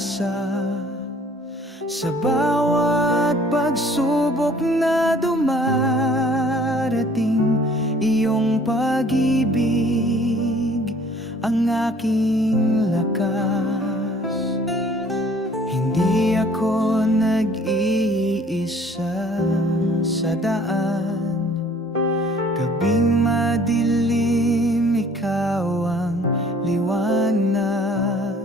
pag-asa. Sa bawat pagsubok na dumarating, iyong pag-ibig ang aking lakas. Hindi ako nag-iisa sa daan, gabing madilim, ikaw ang liwanag.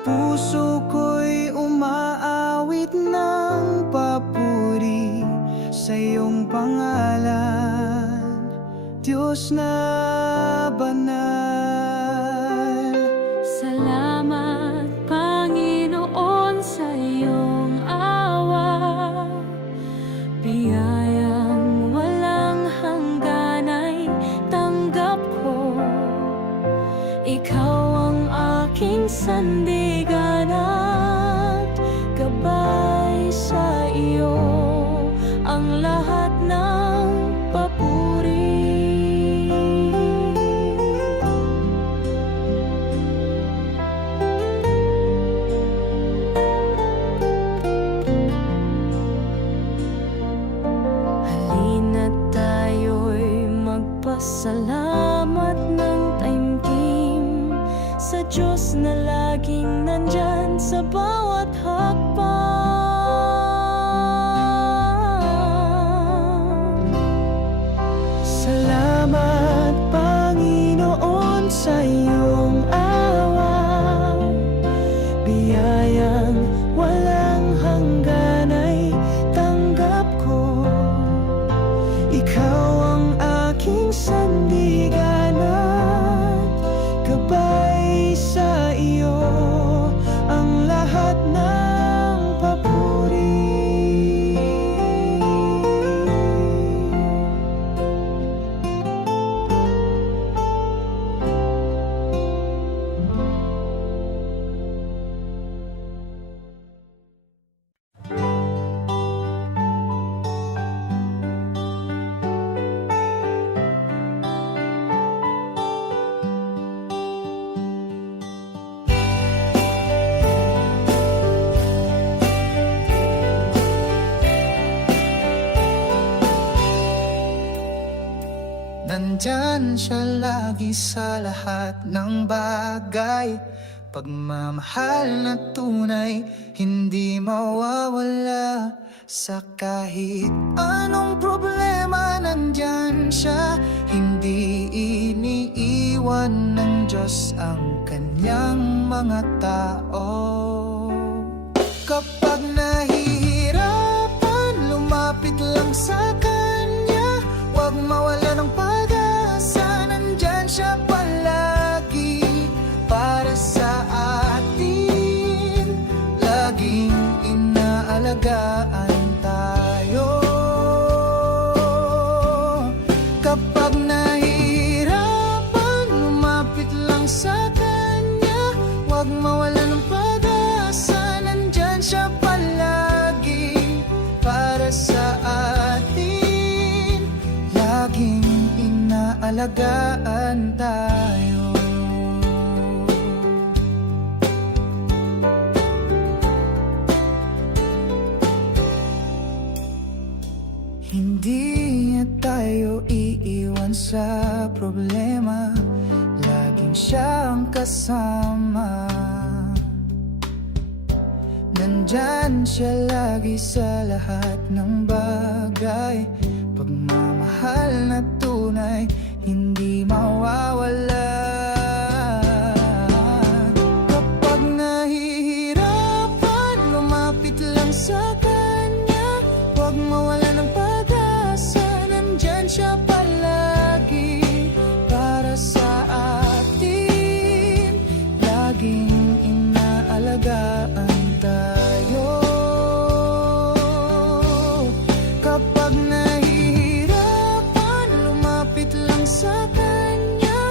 Puso ko'y umaawit ng papuri sa iyong pangalan, Diyos na banal. Salamat, Panginoon, sa iyong awa. Biyayang walang hanggan ay tanggap ko. Ikaw ang aking sandigan at gabay. Sa iyo ang lahat ng papuri. Halina't tayo'y magpasalamat ng taimtim sa Diyos na laging nandyan sa bawat hakbang. Salamat, Panginoon, sa iyong awa. Biyayang walang hanggan ay tanggap ko. Ikaw ang aking sandigan at gabay. Sa iyo ang lahat ng papuri. Nandyan siya lagi sa lahat ng bagay. Pagmamahal na tunay, hindi mawawala. Sa kahit anong problema, nandyan siya. Hindi iniiwan ng Diyos ang kanyang mga tao. Kapag nahihirapan, lumapit lang sa Kanya. Huwag mawala ng pag-asa, nandyan siya palagi para sa atin. Laging inaalagaan tayo. Kapag nahihirapan, lumapit lang sa Kanya. Huwag mawala ng pag-asa, nandyan siya palagi para sa atin. Laging inaalagaan tayo. Hindi niya tayo iiwan sa problema. Laging siya ang kasama. Nandyan siya lagi sa lahat ng bagay. Pagmamahal na tunay, hindi mawawala. Kapag nahihirapan, lumapit lang sa Kanya. Huwag mawala ng pag-asa, nandyan siya palagi para sa atin. Laging inaalagaan tayo. Kapag nahihirapan, lumapit lang sa Kanya.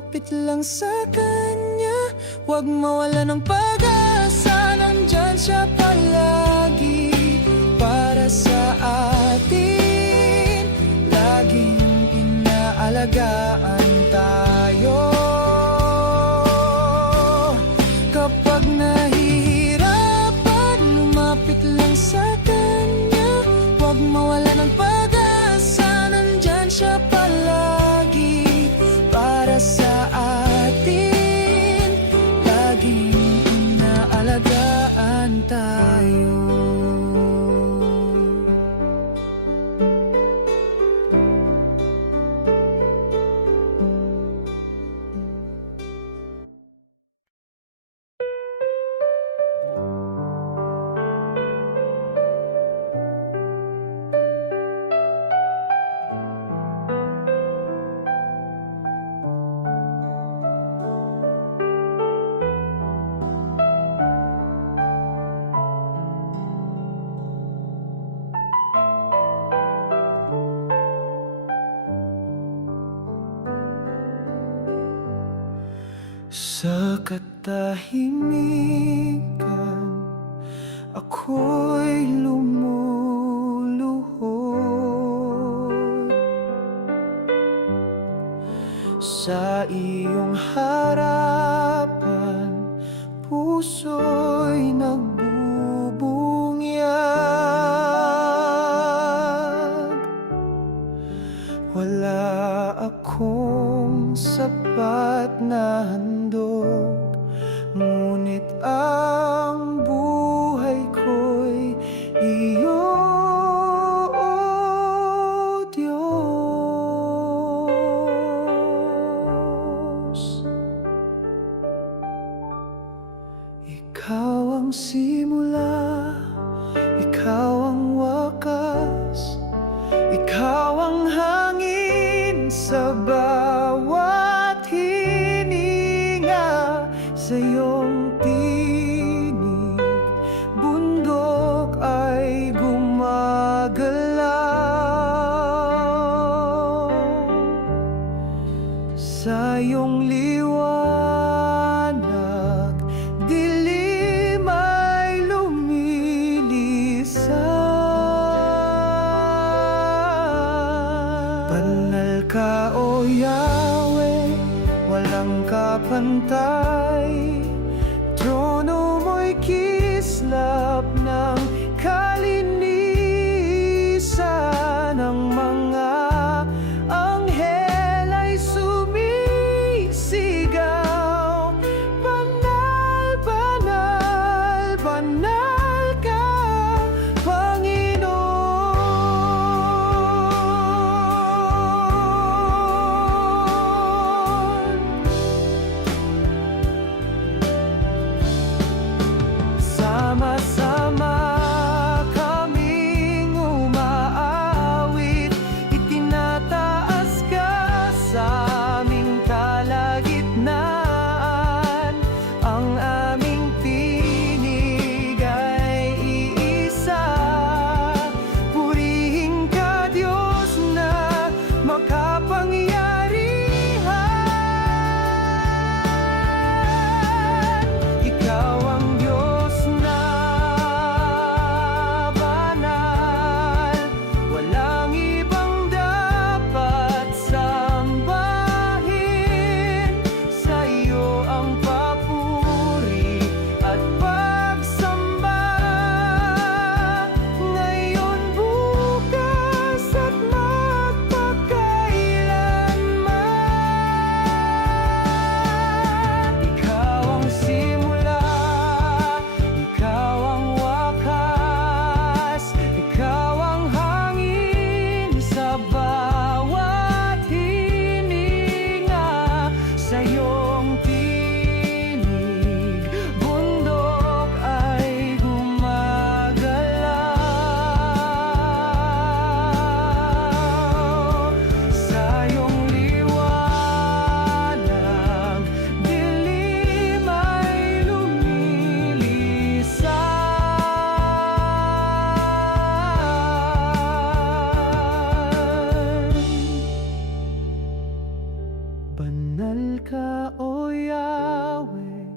lumapit lang sa Kanya. Huwag mawala ng pag-asa, nandyan siya palagi para sa atin. Laging inaalagaan tayo. Kapag nahihirapan, lumapit lang sa Kanya. Huwag mawala ng pag-asa, nandyan siya palagi para sa atin. Laging inaalagaan tayo. Sa katahimikan, ako'y lumuluhod. Sa iyong harapan, puso'y nagbubunyag. Wala akong sapat na handog, ngunit ang buhay ko'y iyo, O Diyos. Ikaw ang simula, ikaw ang wakas, ikaw ang hangin sa bawat hininga. Sa iyong tinig, bundok ay gumagalaw. Sa iyong liwanag, dilim ay lumilisan. Banal ka, O Yahweh, walang kapantay. Trono mo'y kislap ng kalinisan. Ang mga anghel ay sumisigaw, banal, banal, banal ka, Panginoon. Sama-sama ka, O Yahweh,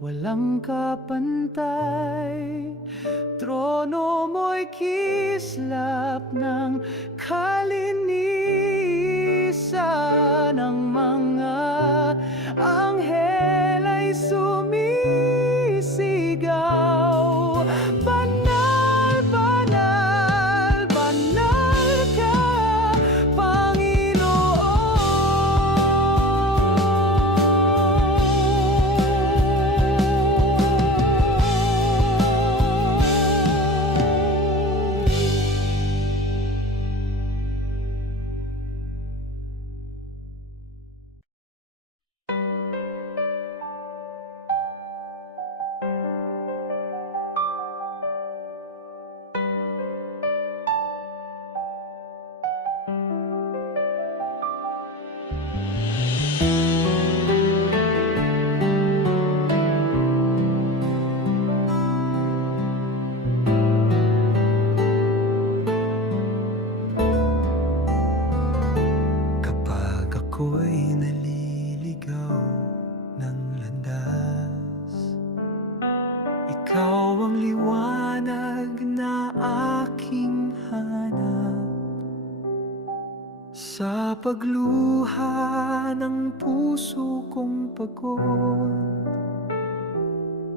walang kapantay. Trono mo'y kislap ng kalinisan. Ang mga anghel ay sumisigaw. Banal, banal, banal ka, Panginoon. Kapag ako'y naliligaw ng landas, ikaw ang liwanag na aking hanap. Sa pagluha ng puso kong pagod,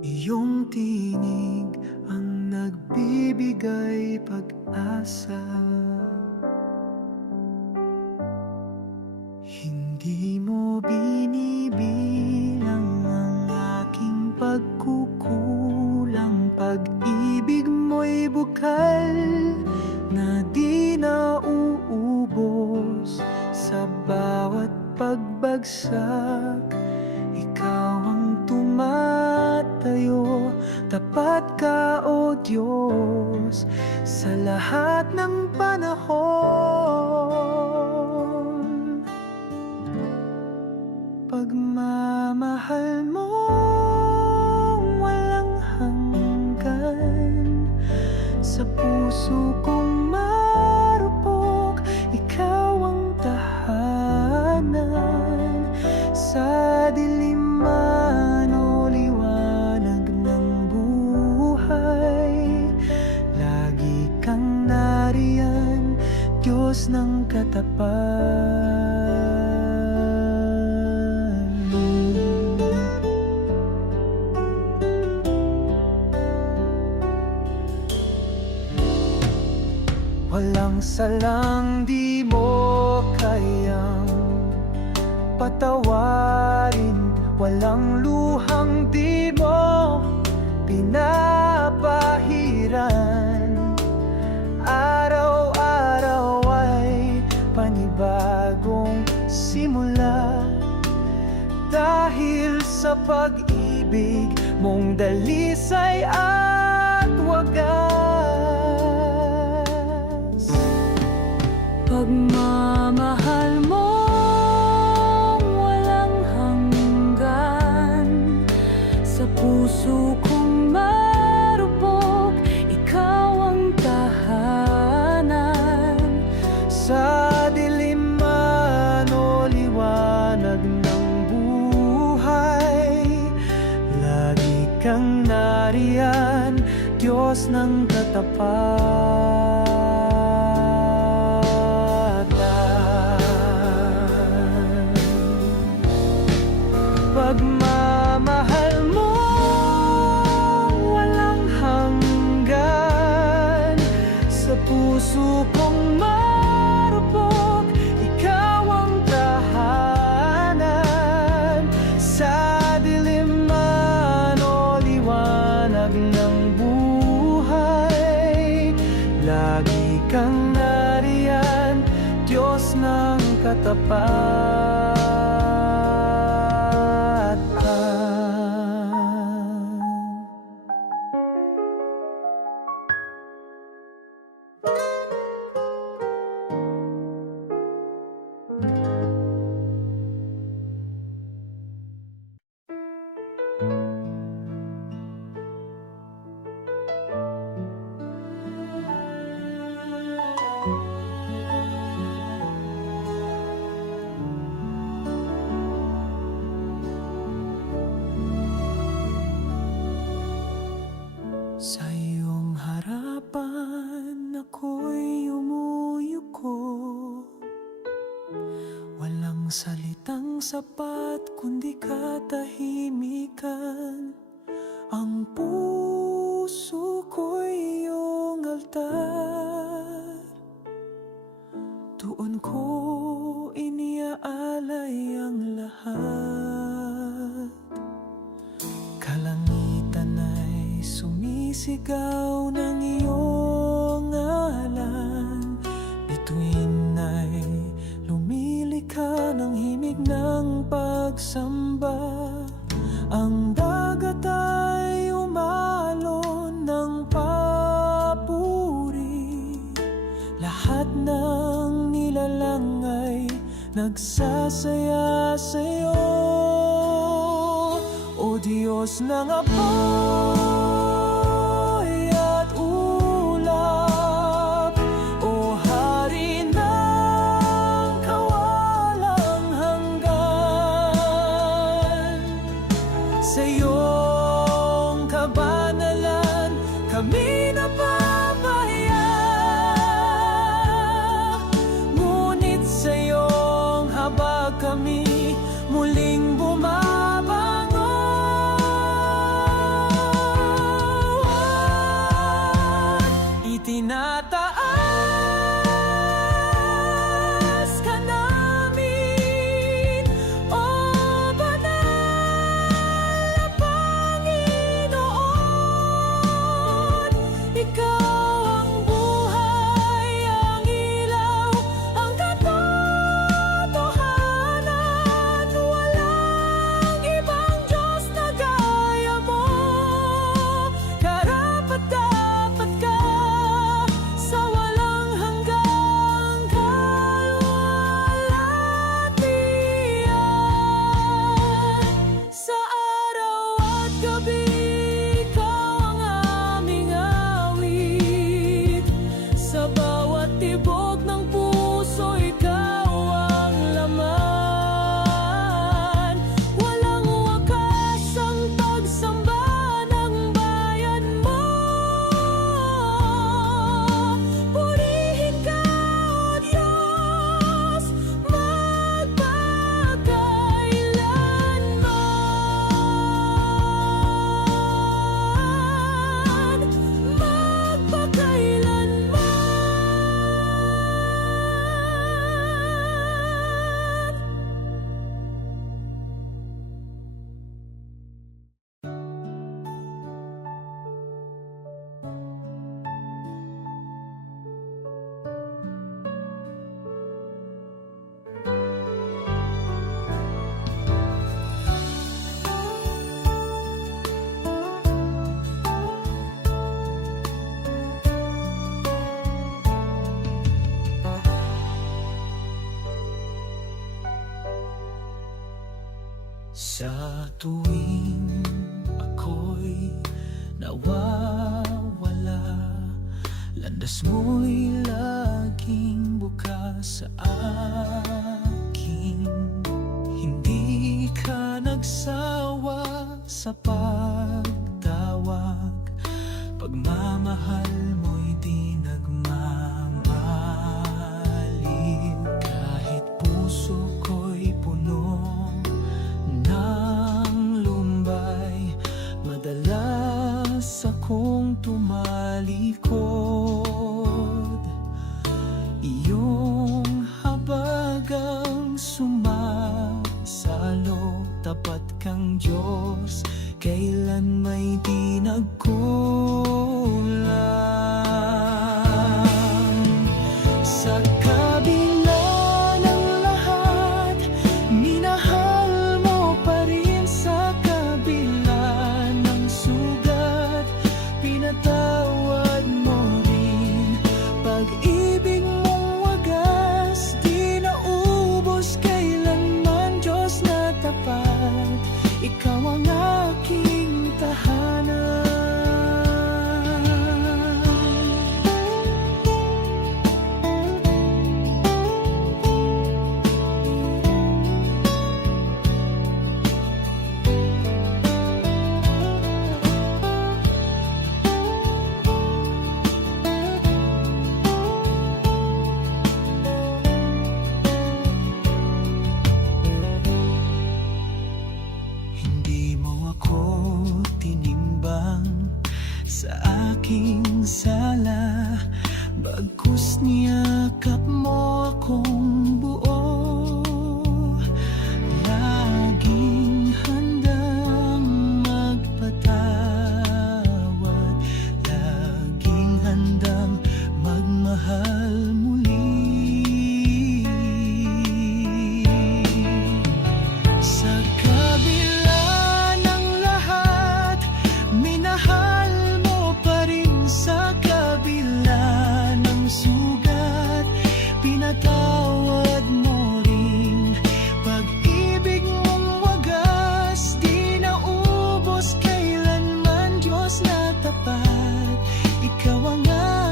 iyong tinig ang nagbibigay pag-asa. Hindi mo binibilang ang aking pagkukulang. Pag-ibig mo'y bukal na di nauubos. Sa bawat pagbagsak, ikaw ang tumatayo. Tapat ka, O Diyos, sa lahat ng panahon. Pagmamahal mo walang hanggan. Sa puso kong marupok, ikaw ang tahanan. Sa dilim man o liwanag ng buhay, lagi kang nariyan, Diyos ng katapat. Walang salang di mo kayang patawarin. Walang luhang di mo pinapahiran. Araw-araw ay panibagong simula. Dahil sa pag-ibig mong dalisay at wagas. Pagmamahal mo walang hanggan. Sa puso kong marupok, ikaw ang tahanan. Sa dilim man o liwanag ng buhay, lagi kang nariyan, Diyos ng katapatan. Pagmamahal mo walang hanggan. Sa puso kong marupok, ikaw ang tahanan. Sa dilim man o liwanag ng buhay, lagi kang nariyan, Diyos ng katapatan. salitang sapat kundi katahimikan. Ang puso ko'y iyong altar, doon ko iniaalay ang lahat. Kalangitan ay sumisigaw ng iyong ngalan, bituin ay lumilika ng himig ng pagsamba. Ang dagat ay umalon ng papuri, lahat ng nilalang ay nagsasaya sa'yo. O Diyos ng apoy at ulap, o Hari ng kawalang hanggan, sa iyong kabanalan kami napapahaya. Ngunit sa iyong habag kami muling bumabangon. Itinataas ka namin, O Banal na Panginoon. Ikaw ang buhay, ang ilaw, ang katotohanan. Walang ibang Diyos na gaya mo. Karapat-dapat ka sa walang hanggang kalwalhatian. Sa araw at gabi, ikaw ang aming awit. Sa bawat tibok ng puso, ikaw ang laman. Walang wakas ang pagsamba ng bayan mo. Purihin ka, O Diyos, magpakailanman. Sa tuwing ako'y nawawala, landas mo'y laging bukas sa akin. Hindi ka nagsawa sa pagtawag, pagmamahal mo'y di nagmamaliw. Kahit puso ko'y puno ng lumbay, madalas akong tumalikod. Iyong habagang sumasalo, tapat kang Diyos, kailan may di nagkulang. Sa kabila ng lahat, minahal mo pa rin. Sa kabila ng sugat, pinatawad mo rin. Pag-ibig mong wagas, di naubos kailanman. Diyos na tapat, ikaw ang aking tahanan. ako tinimbang sa aking sala, bagkus niyakap mo akong buo. Laging handang magpatawad, laging handang magmahal muli. Sa kabila ng lahat, minahal mo pa rin. Sa kabila ng sugat, pinatawad mo rin. Pag-ibig mong wagas, di naubos kailanman. Diyos na tapat, ikaw ang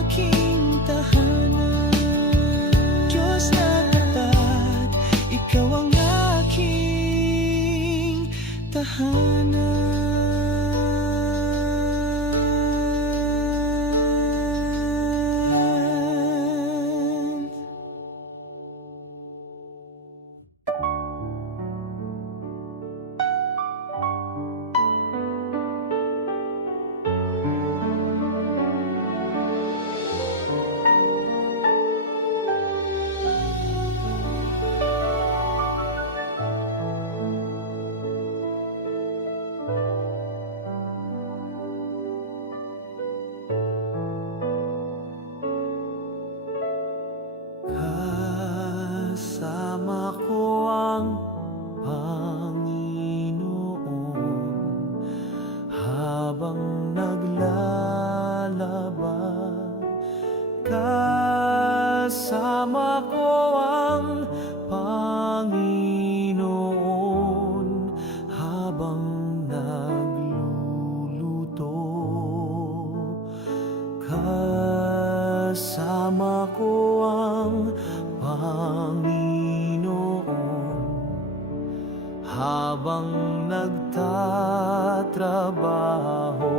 aking tahanan. Diyos na tapat, ikaw ang aking tahanan. Kasama ko ang Panginoon habang naglalaba. Kasama ko ang Panginoon habang nagluluto. Kasama ko ang Panginoon habang nagtatrabaho.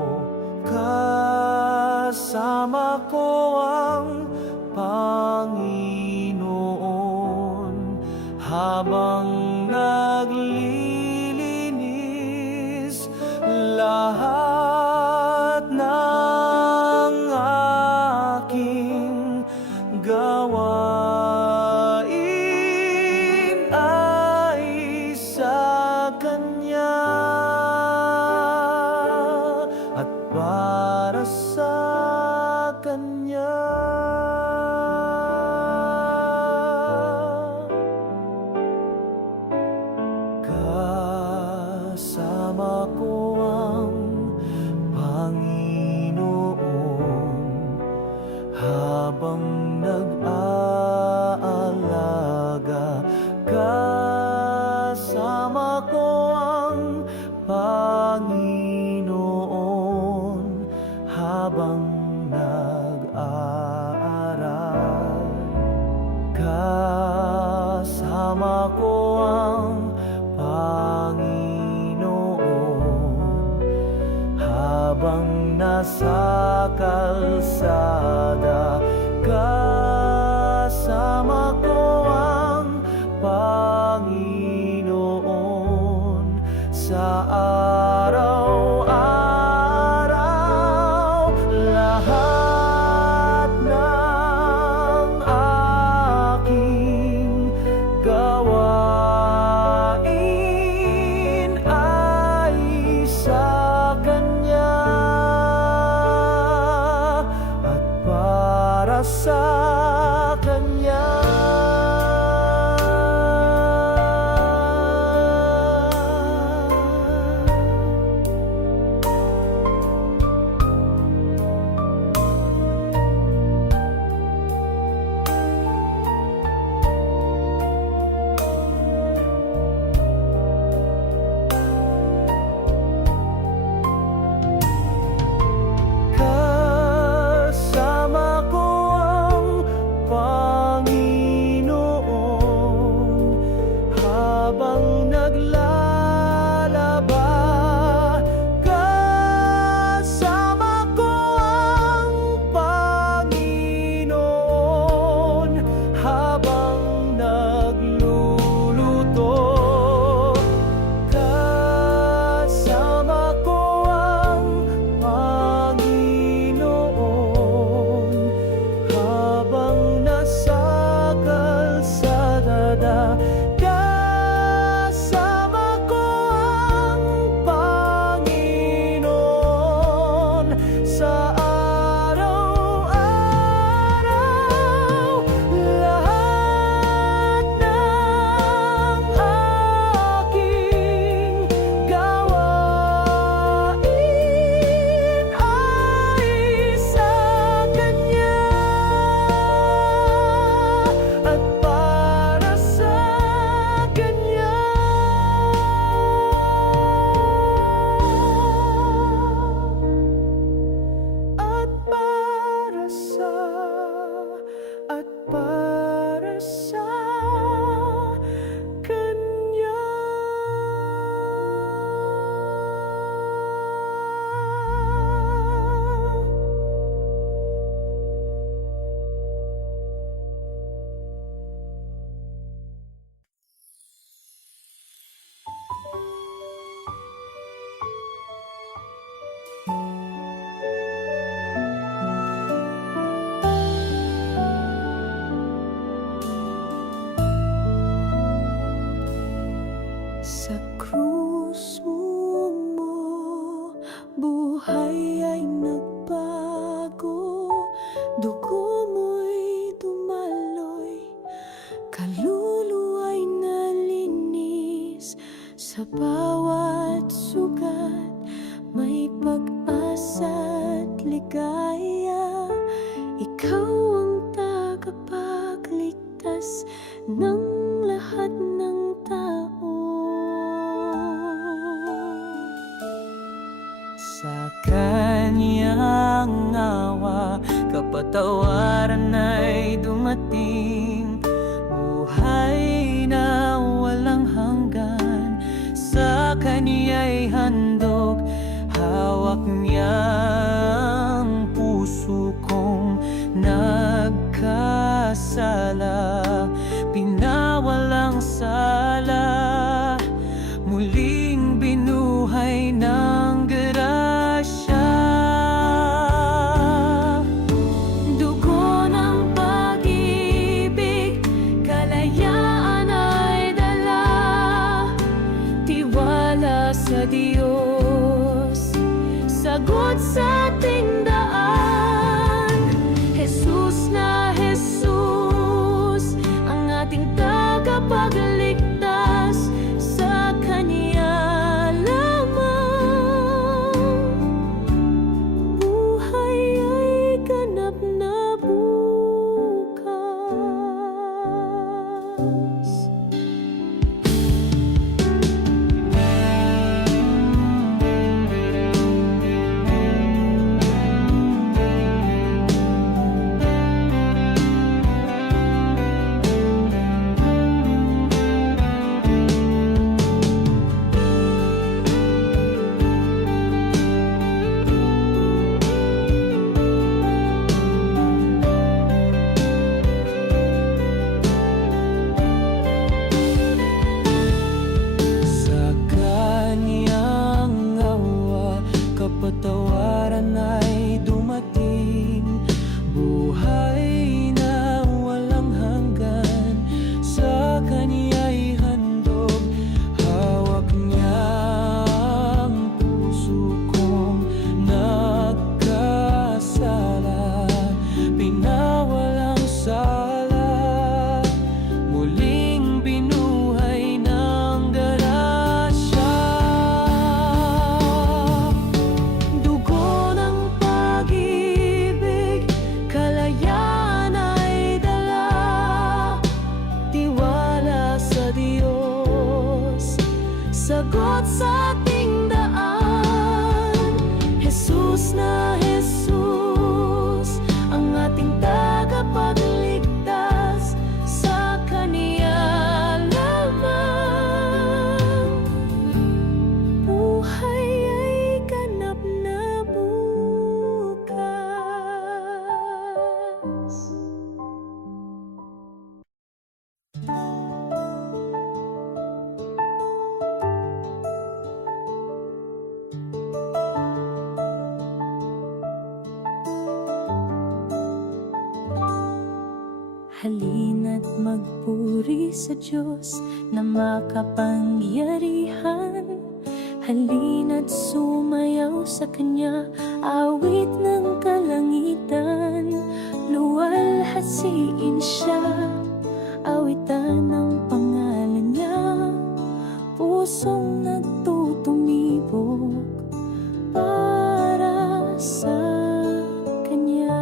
Kasama ko ang Panginoon habang naglilinis. Lahat ng aking gawain ay sa Kanya at para sa Kanya. Kasama ko ang Panginoon habang nag-aalaga. Kasama ko ang Panginoon habang nag-aaral. Kasama ko ang Panginoon habang nasa kalsada. Kasama ko ang Panginoon sa araw-araw. Lahat ng aking gawain ay sa Kanya at para sa Kanya. buhay ay nagbago, dugo mo'y dumaloy, kaluluwa'y nalinis, sa bawat sugat may pag-asa't ligaya. Ikaw ang tagapagligtas ng lahat ng tao. Sa kanyang awa, kapatawaran ay dumating, buhay na walang hanggan, sa kanya'y handog, hawak niya ang puso kong nagkasala, pinawalang sala, muling binuhay ng grasya. Dugo ng pag-ibig, kalayaan ay dala, tiwala sa Diyos, sagot sa ating daan. Jesus na Jesus, ang ating tagapagligtas, sa Kanya lamang buhay ay ganap na bukas. Sa kanyang awa, kapatawaran ay dumating, buhay na walang hanggan, sa kanya'y handog, hawak niya ang puso kong nagkasala, pinawalang sala, muling binuhay ng grasya. Dugo ng pag-ibig, kalayaan ay dala, tiwala sa Diyos, sagot sa ating daan. Jesus na Jesus, ang ating tagapagligtas, sa Kanya lamang buhay ay ganap na bukas. Halina't magpuri sa Diyos na makapangyarihan. Halina't sumayaw sa Kanya, awit ng kalangitan. Luwalhasiin Siya, awitan ang pangalan Niya. Pusong nagtutumibok para sa Kanya.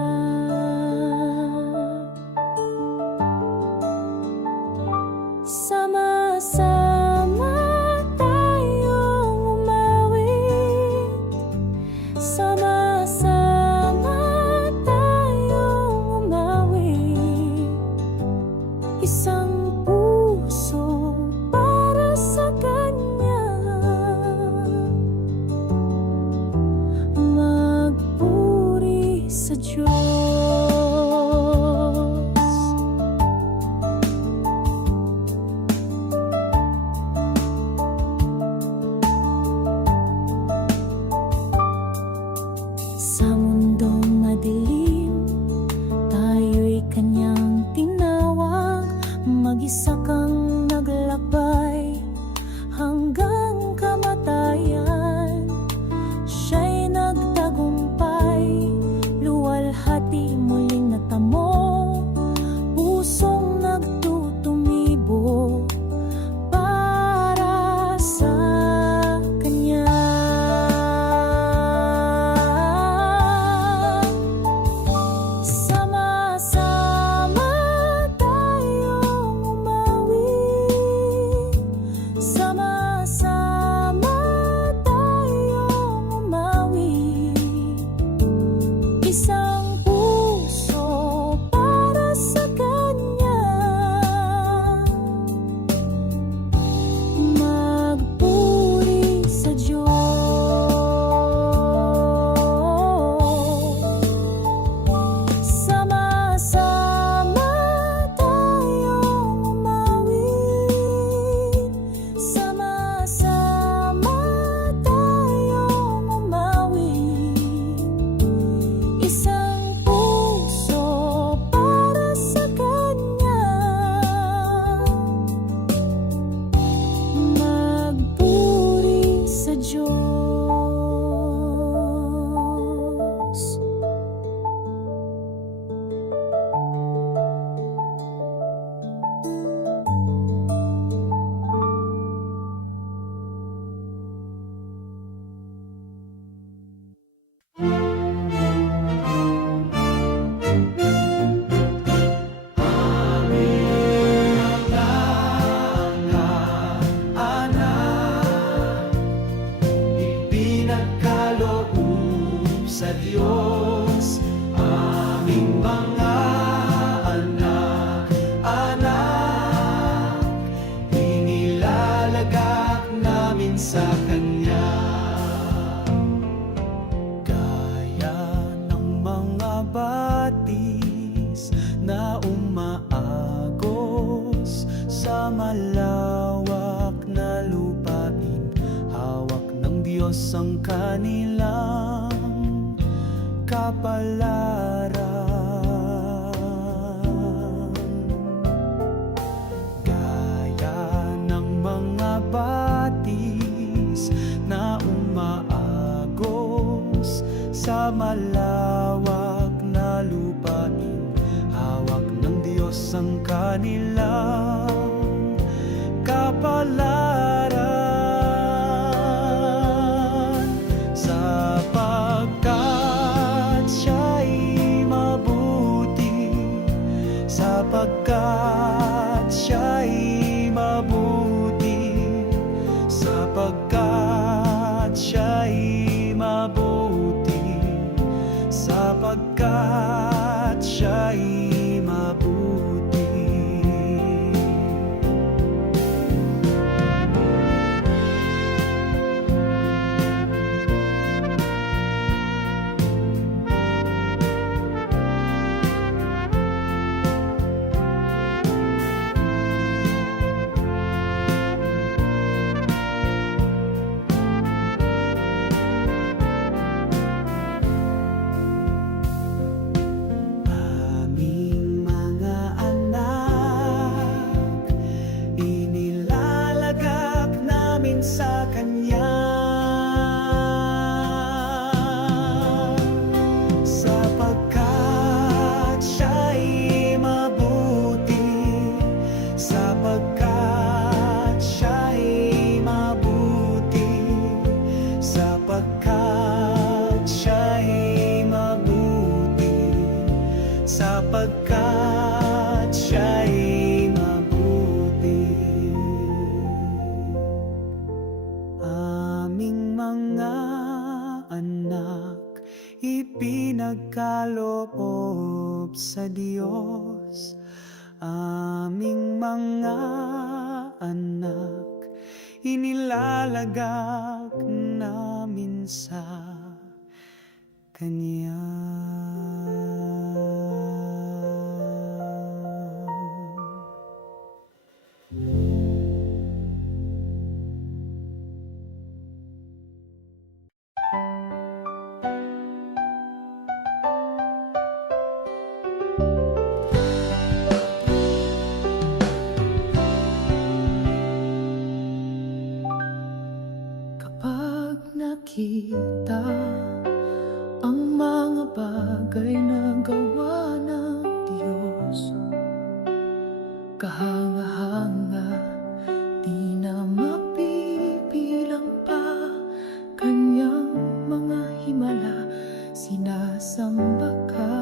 Sama-sama tayong umawit, sama-sama tayong umawit, isang puso para sa Kanya. Diyos, aming mga anak, inilalagak namin sa Kanya. Gaya ng mga batis na umaagos sa malawak na lupain, hawak ng Diyos ang kanilang kapalaran. Gaya ng mga batis na umaagos sa malawak na lupain, hawak ng Diyos ang kanilang kapalaran. Sapagkat siya'y mabuti, sapagkat siya'y mabuti, sapagkat siya'y mabuti, sapagkat siya'y mabuti. Aming mga anak, inilalagak namin sa Kanya. Sapagkat siya'y mabuti, sapagkat siya'y mabuti, sapagkat siya'y mabuti, sapagkat siya'y mabuti. Aming mga anak, ipinagkaloob sa Diyos. Aming mga anak, inilalagak namin sa Kanya. Kapag nakita ang mga bagay na gawa ng Diyos, kahanga-hanga, di na mapipilang pa, Kanyang mga himala, sinasamba ka.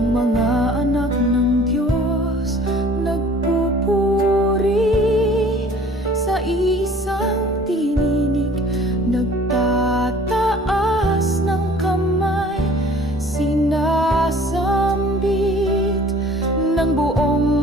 Ang mga anak ng Diyos nagpupuri sa isang tininig, nagtataas ng kamay, sinasambit ng buong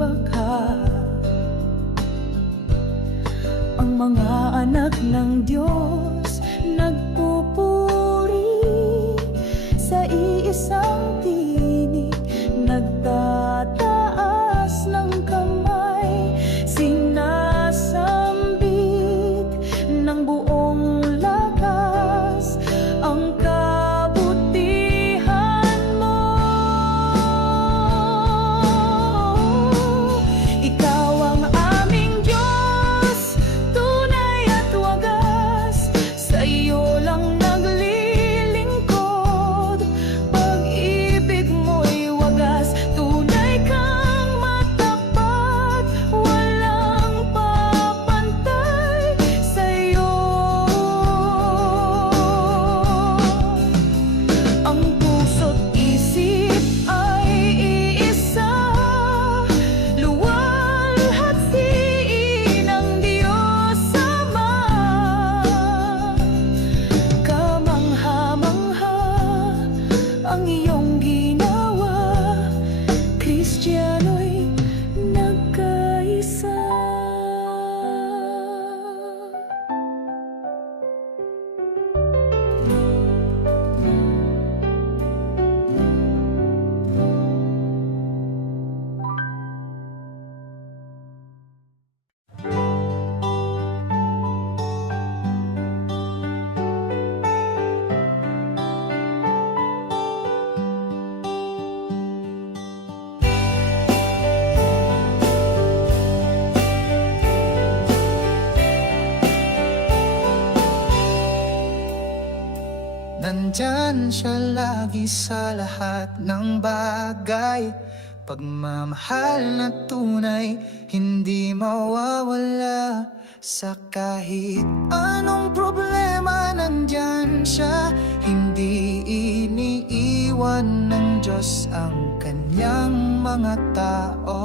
pagpapaka. Ang mga anak ng Diyos nagpupuri sa iisang tinig, nagtataas ng kamay, sinasambit ng buong lakas ang kabutihan mo. Ikaw ang aming Diyos, tunay at wagas, sa iyo lang naglilingkod. Pag-ibig mo'y wagas, tunay kang matapat, walang papantay sa iyo. Ang puso't isip ay iisa, luwalhatiin ang Diyos Ama. Kamangha-mangha ang iyong ginawa, Kristiyano'y nagkaisa. Nandyan siya lagi sa lahat ng bagay. Pagmamahal na tunay, hindi mawawala. Sa kahit anong problema, nandyan siya. Hindi iniiwan ng Diyos ang kanyang mga tao.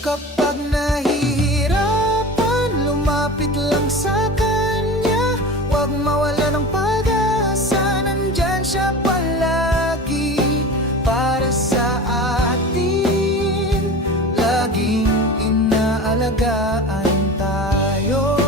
Kapag nahihirapan, lumapit lang sa Kanya. Huwag mawala ng pag-asa, nandyan siya palagi para sa atin. Laging inaalagaan tayo.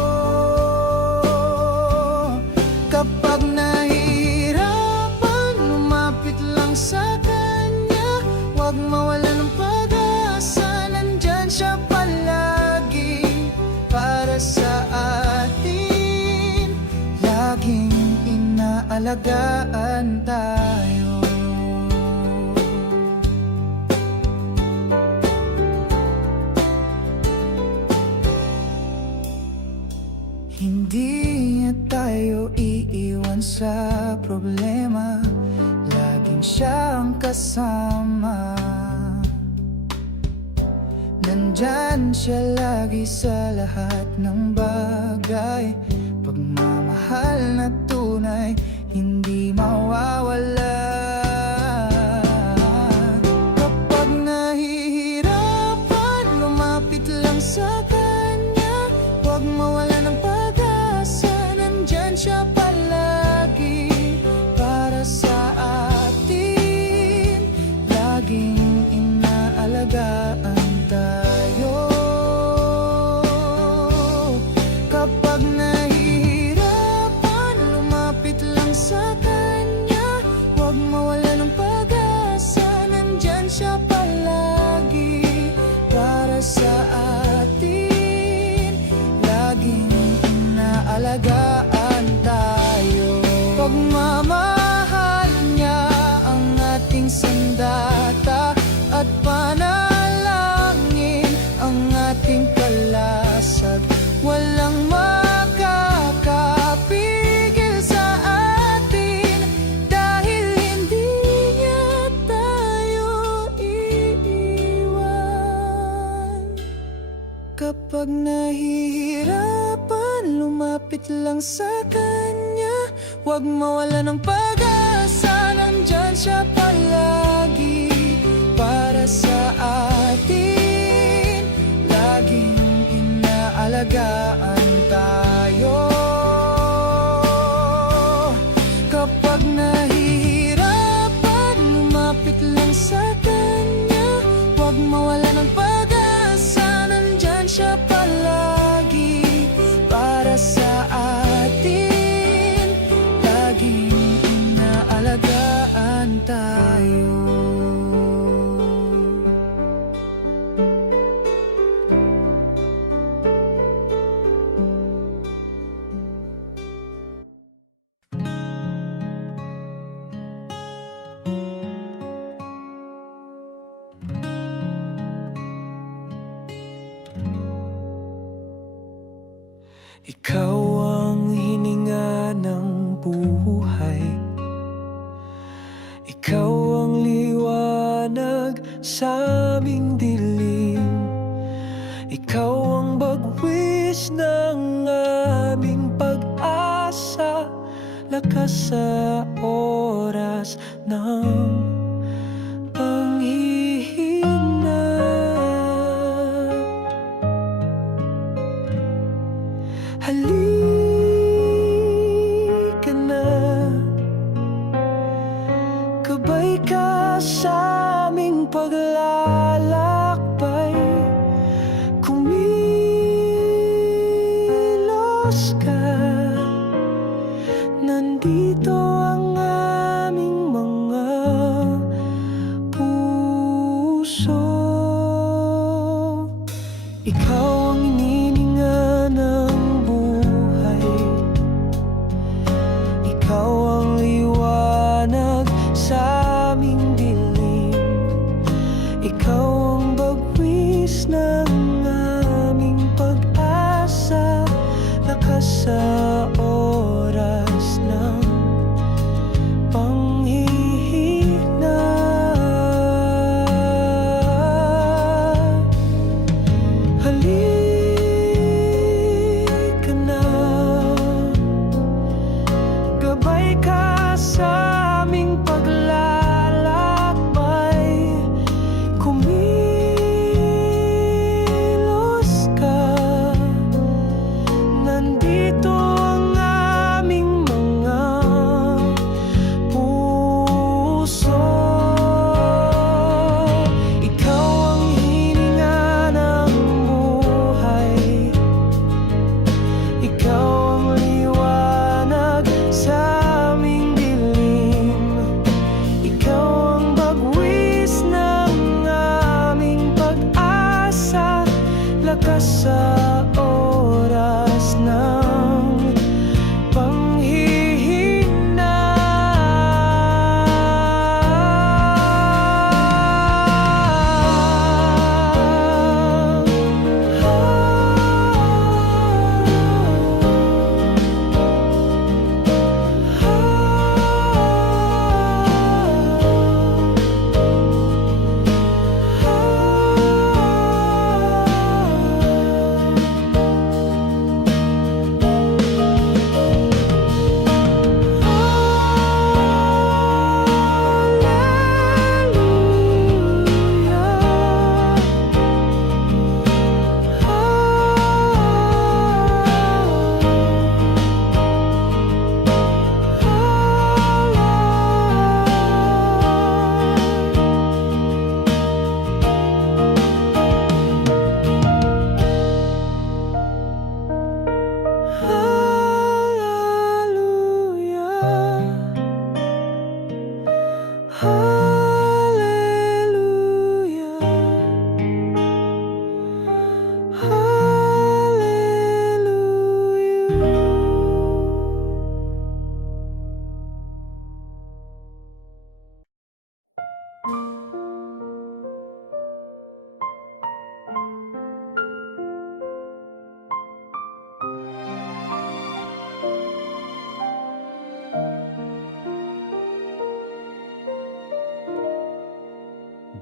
Kapag nahihirapan, lumapit lang sa Kanya. Huwag mawala ng pag-asa, nandyan siya palagi para sa atin. Laging inaalagaan tayo. Hindi niya tayo iiwan sa problema, laging siya ang kasama. Nandyan siya lagi sa lahat ng bagay. Pagmamahal na tunay, hindi mawawala. Kapag nahihirapan, lumapit lang sa Kanya. Huwag mawala ng pag-asa, nandyan siya palagi para sa atin. Laging inaalagaan tayo. Kapag nahihirapan, lumapit lang sa Kanya. Huwag mawala ng pag-asa, nandyan siya palagi para sa atin. Laging inaalagaan tayo. Pagmamahal niya ang ating sandata, at panalangin ang ating kalasag. Walang makakapigil sa atin, dahil hindi niya tayo iiwan. Kapag nahihirapan, lumapit lang sa Kanya. Huwag mawala ng pag-asa, nandyan siya palagi para sa atin. Laging inaalagaan tayo. Kapag nahihirapan, lumapit lang sa Kanya. Huwag mawala Ikaw ang hininga ng buhay, ikaw ang liwanag sa aming dilim, ikaw ang bagwis ng aming pag-asa, lakas sa oras ng panghihina. Halika na, gabay ka sa aming paglalakbay, kumilos ka. Nandito ang aming mga puso. Ikaw ang inininga ng buhay, ikaw ang liwanag sa aming dilim, ikaw ang bagwis ng aming pag-asa, lakas sa oras ng panghihina. Halika na, gabay ka sa aming paglalakbay, kumilos ka. Nandito ang aming mga puso. Ikaw ang hininga ng buhay, ikaw ang liwanag sa aming dilim, ikaw ang bagwis ng aming pag-asa, lakas sa oras ng panghihina.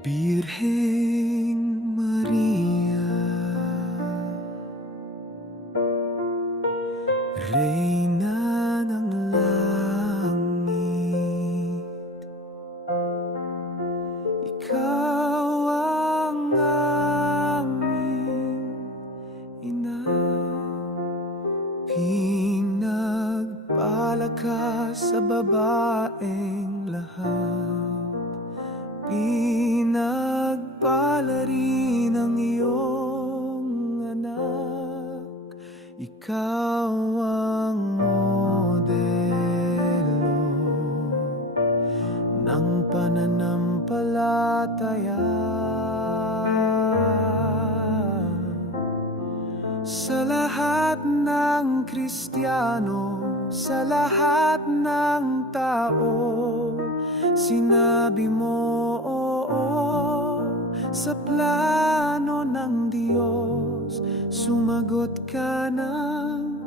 Birheng Maria, Reyna ng langit, ikaw ang aming ina, pinagpala ka sa babaeng lahat, pinagpala rin ang iyong anak, ikaw ang modelo ng pananampalataya. Sa lahat ng Kristiyano, sa lahat ng tao, sinabi mo oo sa plano ng Diyos. Sumagot ka ng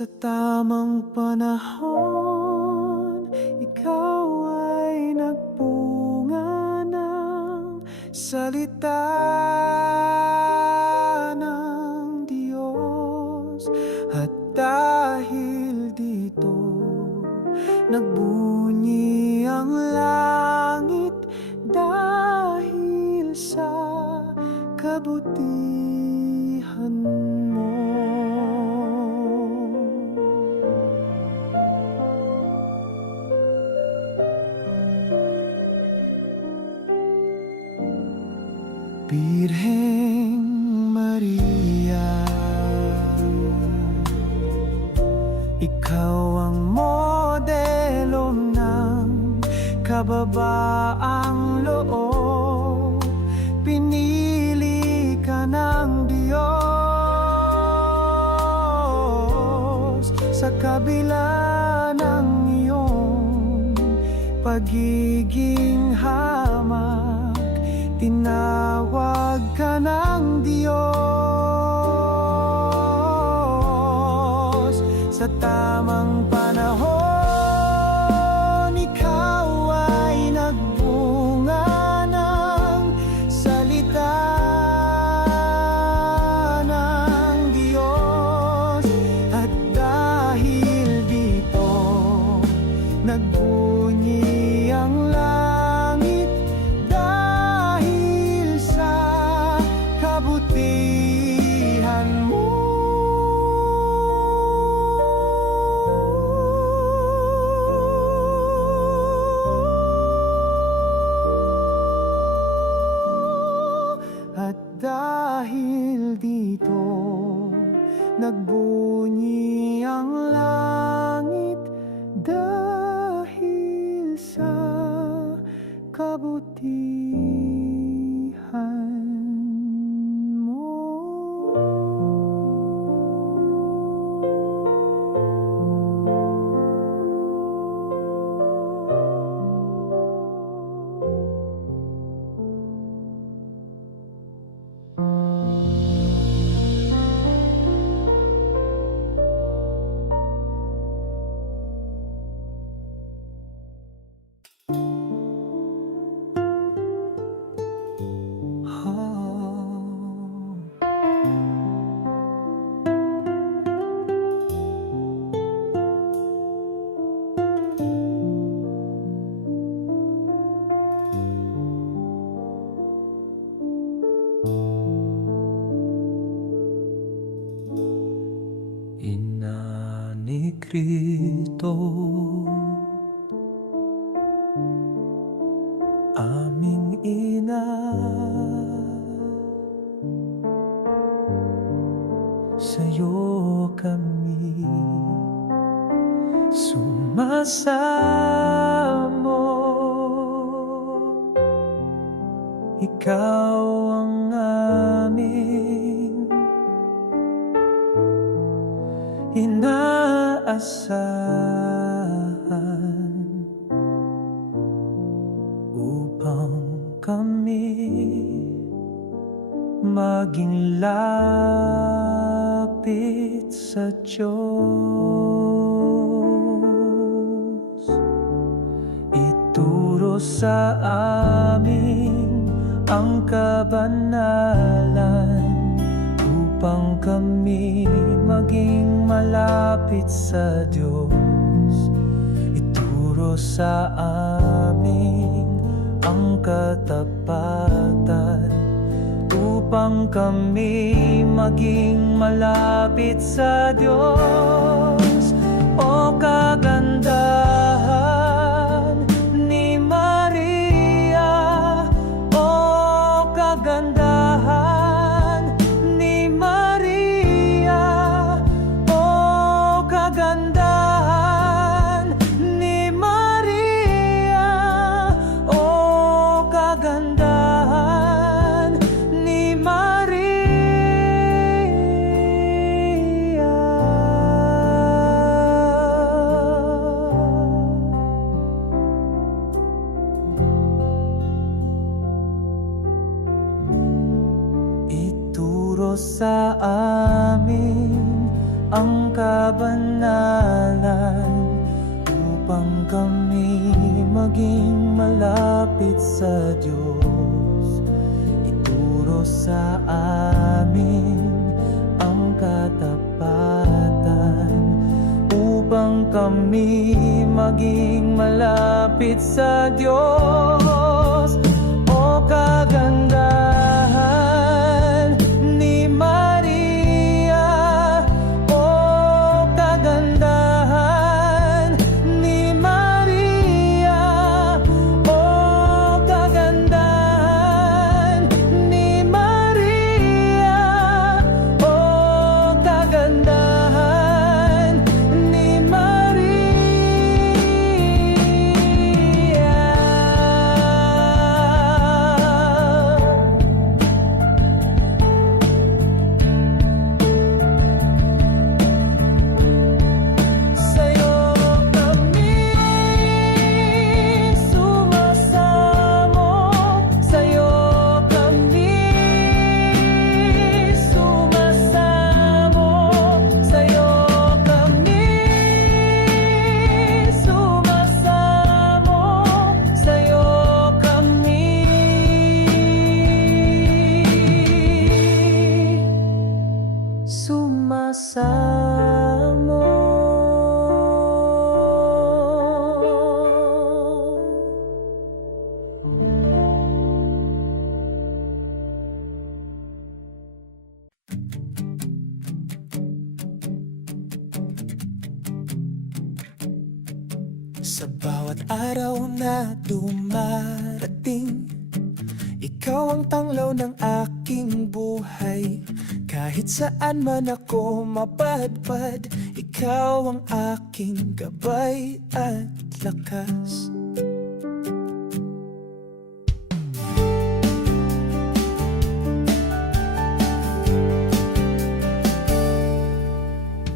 Sa tamang panahon, ikaw ay nagbunga ng salita ng Diyos. At dahil dito, nagbunyi ang langit dahil sa kabutihan mo. Birheng Maria, ikaw ang modelo ng kababaang loob. Pinili ka ng Diyos sa kabila ng iyong pagiging hamak. Tinawag ka ng Diyos sa tamang panahon. Ikaw ay nagbunga ng salita ng Diyos. At dahil dito, nagbunyi ang langit dahil sa kabutihan mo. At dahil dito, nagbunyi ang langit dahil sa kabutihan mo. Ina ni Cristo, aming ina, sa'yo kami sumasamo. Ikaw ang aming inaasahan upang kami maging lapit sa Diyos. Ituro sa amin ang kabanalan upang kami maging malapit sa Diyos. Ituro sa amin ang katapatan upang kami maging malapit sa Diyos. O kagandahan ni Maria, o kagandahan ni Maria, o kagandahan ni Maria, o kagandahan ni Maria. Ituro sa amin ang kabanalan upang kami maging malapit sa Diyos. Ituro sa amin ang katapatan upang kami maging malapit sa Diyos. O kagandahan ni Maria, o kagandahan ni Maria, o kagandahan ni Maria, o kagandahan ni Sa'yo kami sumasamo, sa'yo kami sumasamo, sa'yo kami sumasamo, sa'yo kami sumasamo. Sa bawat araw na dumarating, ikaw ang tanglaw ng aking buhay. Kahit saan man ako mapadpad, ikaw ang aking gabay at lakas.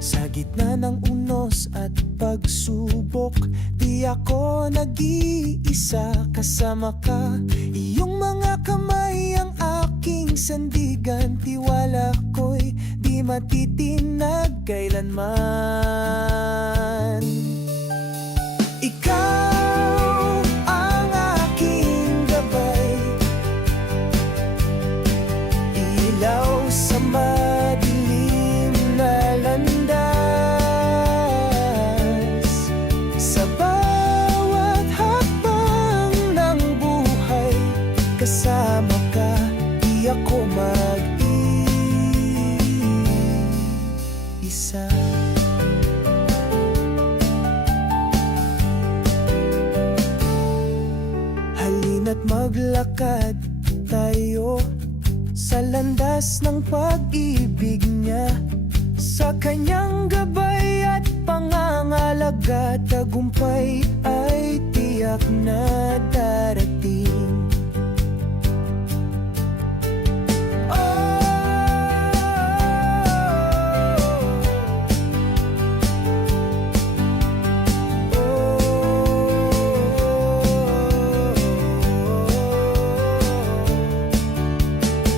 Sa gitna ng unos at pagsubok, di ako nag-iisa, kasama ka. Iyong mga kamay ang aking sandigan, tiwala ko'y di matitinag kailanman. Ikaw ang aking gabay, ilaw sa madilim na landas. Sa bawat hakbang ng buhay, kasama ka, di ako mag-iisa. Halina't maglakad tayo sa landas ng pag-ibig niya. Sa kanyang gabay at pangangalaga, tagumpay ay tiyak na darating.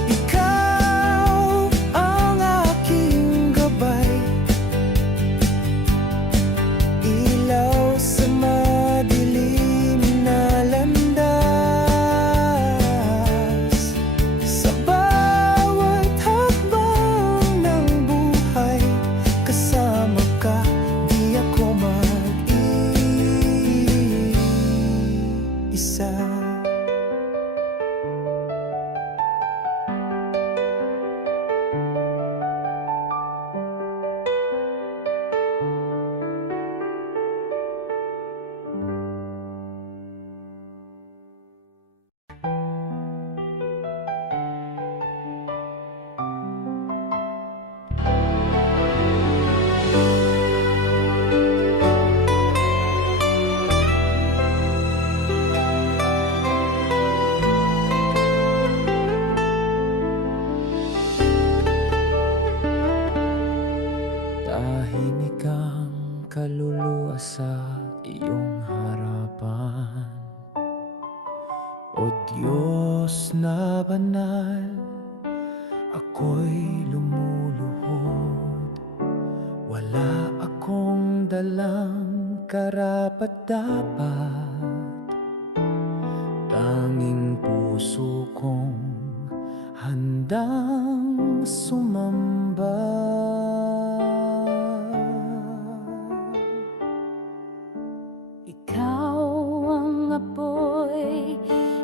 Ikaw ang aking gabay, ilaw sa madilim na landas. Sa bawat hakbang ng buhay, kasama ka, di ako mag-iisa. Tahimik ang kaluluwa sa iyong harapan, o Diyos na banal, ako'y lumuluhod. Wala akong dalang karapat-dapat, tanging puso kong handang sumamba. Ikaw ang apoy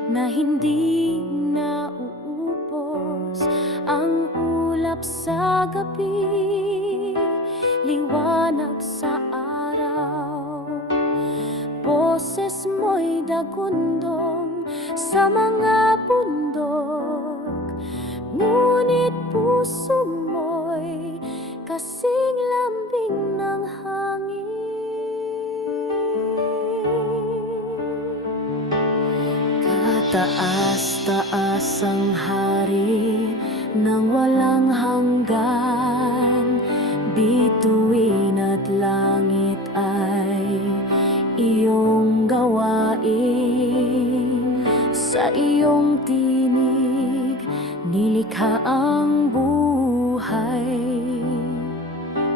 na hindi nauubos, ang ulap sa gabi, liwanag sa araw. Boses mo'y dagundong sa mga bundok, ngunit puso mo'y kasing lambing ng hangin. Kataas-taas ang hari nang walang hanggan, bituin at langit ay iyong gawain. Sa iyong tinig nilikha ang buhay,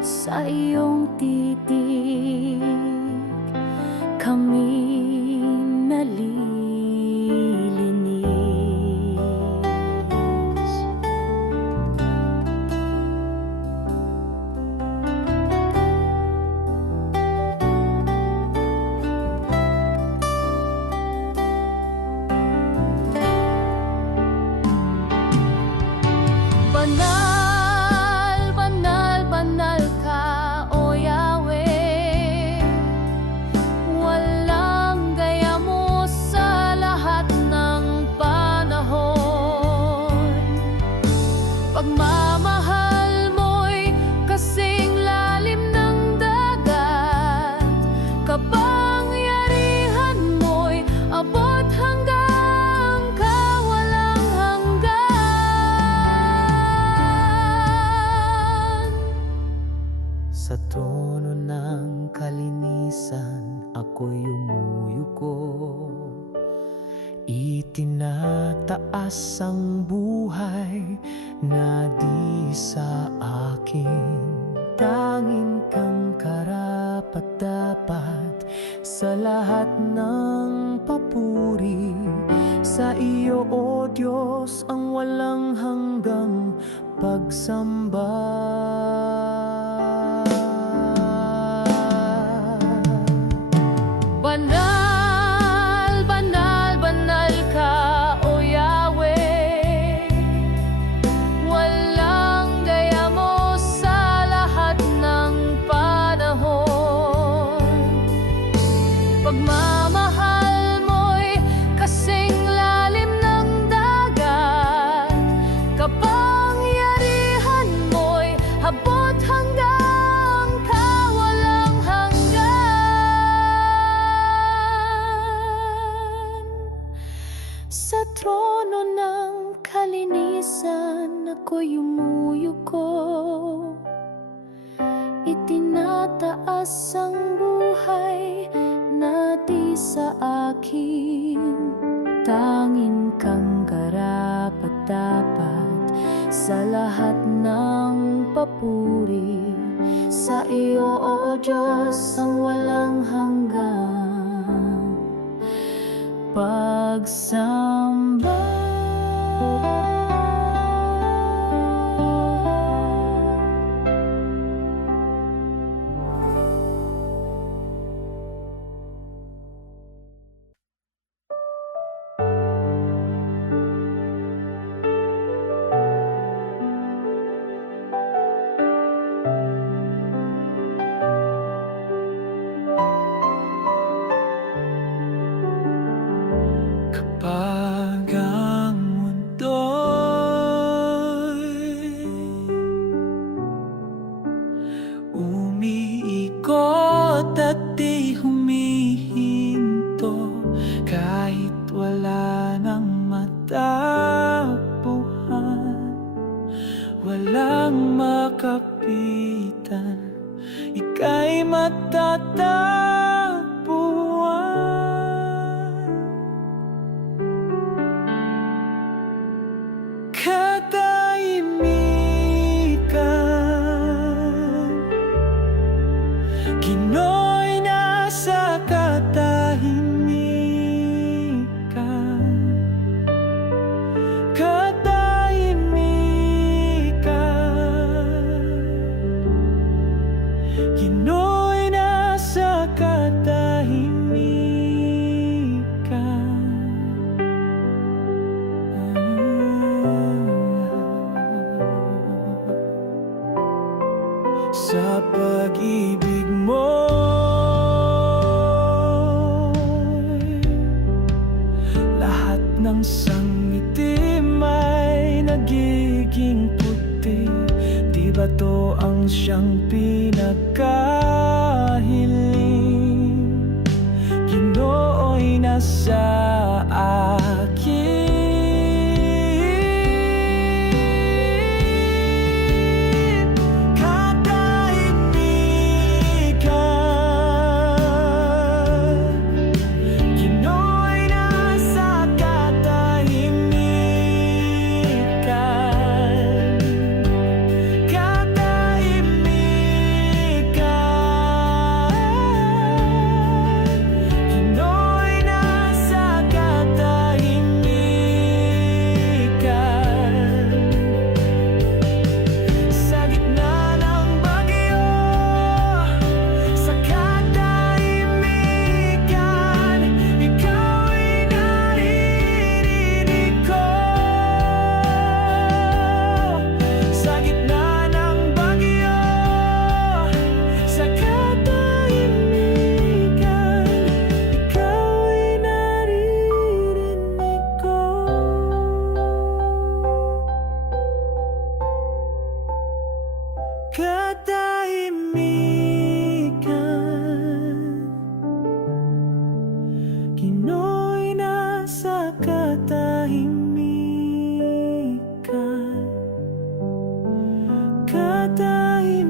sa iyong titig kami nalilinis. Banal, banal, banal ka, O Yahweh. Walang gaya mo sa lahat ng panahon. Pagmamahal mo'y kasing lalim ng dagat, kapangyarihan mo'y abot hanggang kawalang hanggan. Sa trono ng kalinisan ako'y yumuyuko, itinataas ang buhay na di sa akin. Tanging kang karapat-dapat sa lahat ng papuri. Sa iyo, O Diyos, ang walang hanggang pagsamba. Banal, banal, banal ka, O Yahweh. Walang gaya mo sa lahat ng panahon. Pagmamahal mo'y kasing lalim ng dagat, kapangyarihan mo'y abot hanggang kawalang hanggan. Sa trono ng kalinisan ako'y yumuyuko, itinataas ang buhay na di sa akin. Tanging kang karapat-dapat sa lahat ng papuri. Sa iyo, O Diyos, ang walang hanggang pagsamba. Kapag ang mundo'y umiikot at di humihinto, kahit wala nang matakbuhan, walang makapitan, ika'y matatagpuan. Katahimikan sa pag-ibig mo. Lahat ng sangitim ay nagiging puti. Di ba to ang siyang pinagkahiling? Ginoo'y nasa akin. Katahimikan, Ginoo'y nasa katahimikan. Ginoo'y nasa katahimikan. Sa gitna ng bagyo, sa katahimikan, ika'y naririnig ko. Sa gitna ng bagyo, sa katahimikan, ika'y naririnig ko. Katahimikan, Ginoo'y nasa katahimikan. Katahimikan,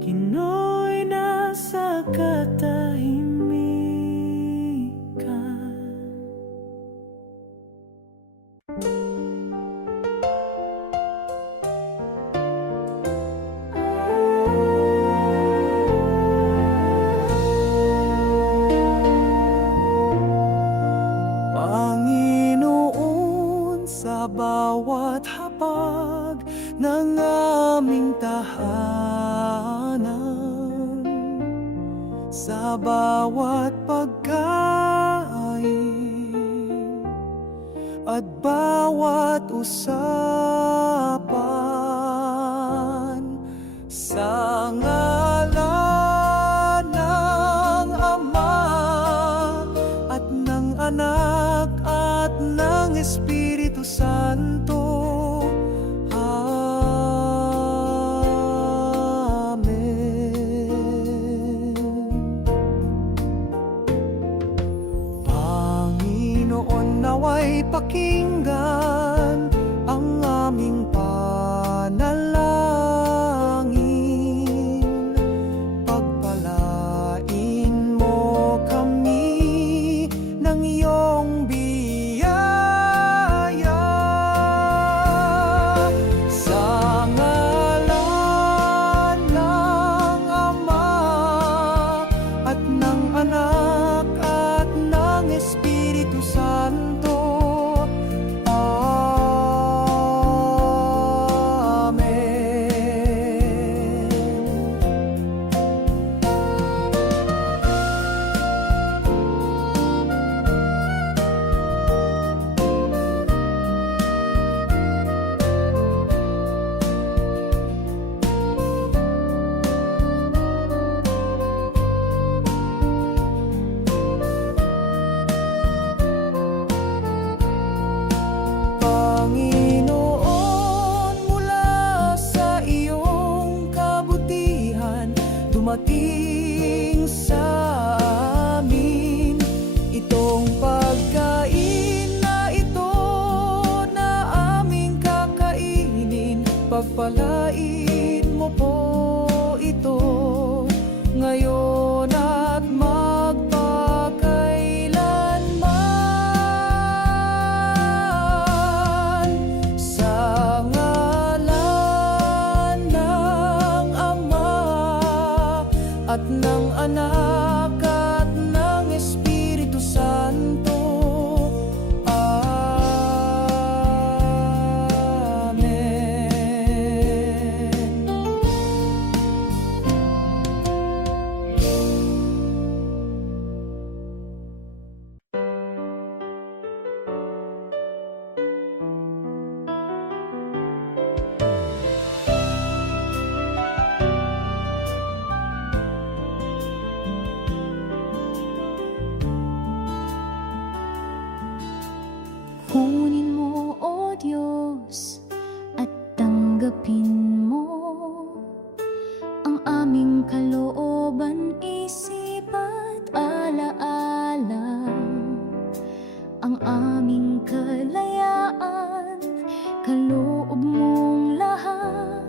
Ginoo'y nasa katahimikan. Panginoon, sa bawat hapag ng aming tahanan, sa bawat pagkain at bawat usapan, sa ngalan ng Ama at ng Anak at ng Espiritu Santo. Amen. Panginoon, naway pakinggan ang aming panalangin. Pagpalain mo kami ng iyong biyaya. Sa ngalan ng Ama at ng Anak at ng Espiritu Santo. Panginoon, mula sa iyong kabutihan, dumating sa amin itong pagkain na ito na aming kakainin. Pagpalain mo po ito ngayon at magpakailanman. Sa ngalan ng Ama Kunin mo, O Diyos, at tanggapin mo ang aming kalooban, isip at alaala, ang aming kalayaan, kaloob mong lahat,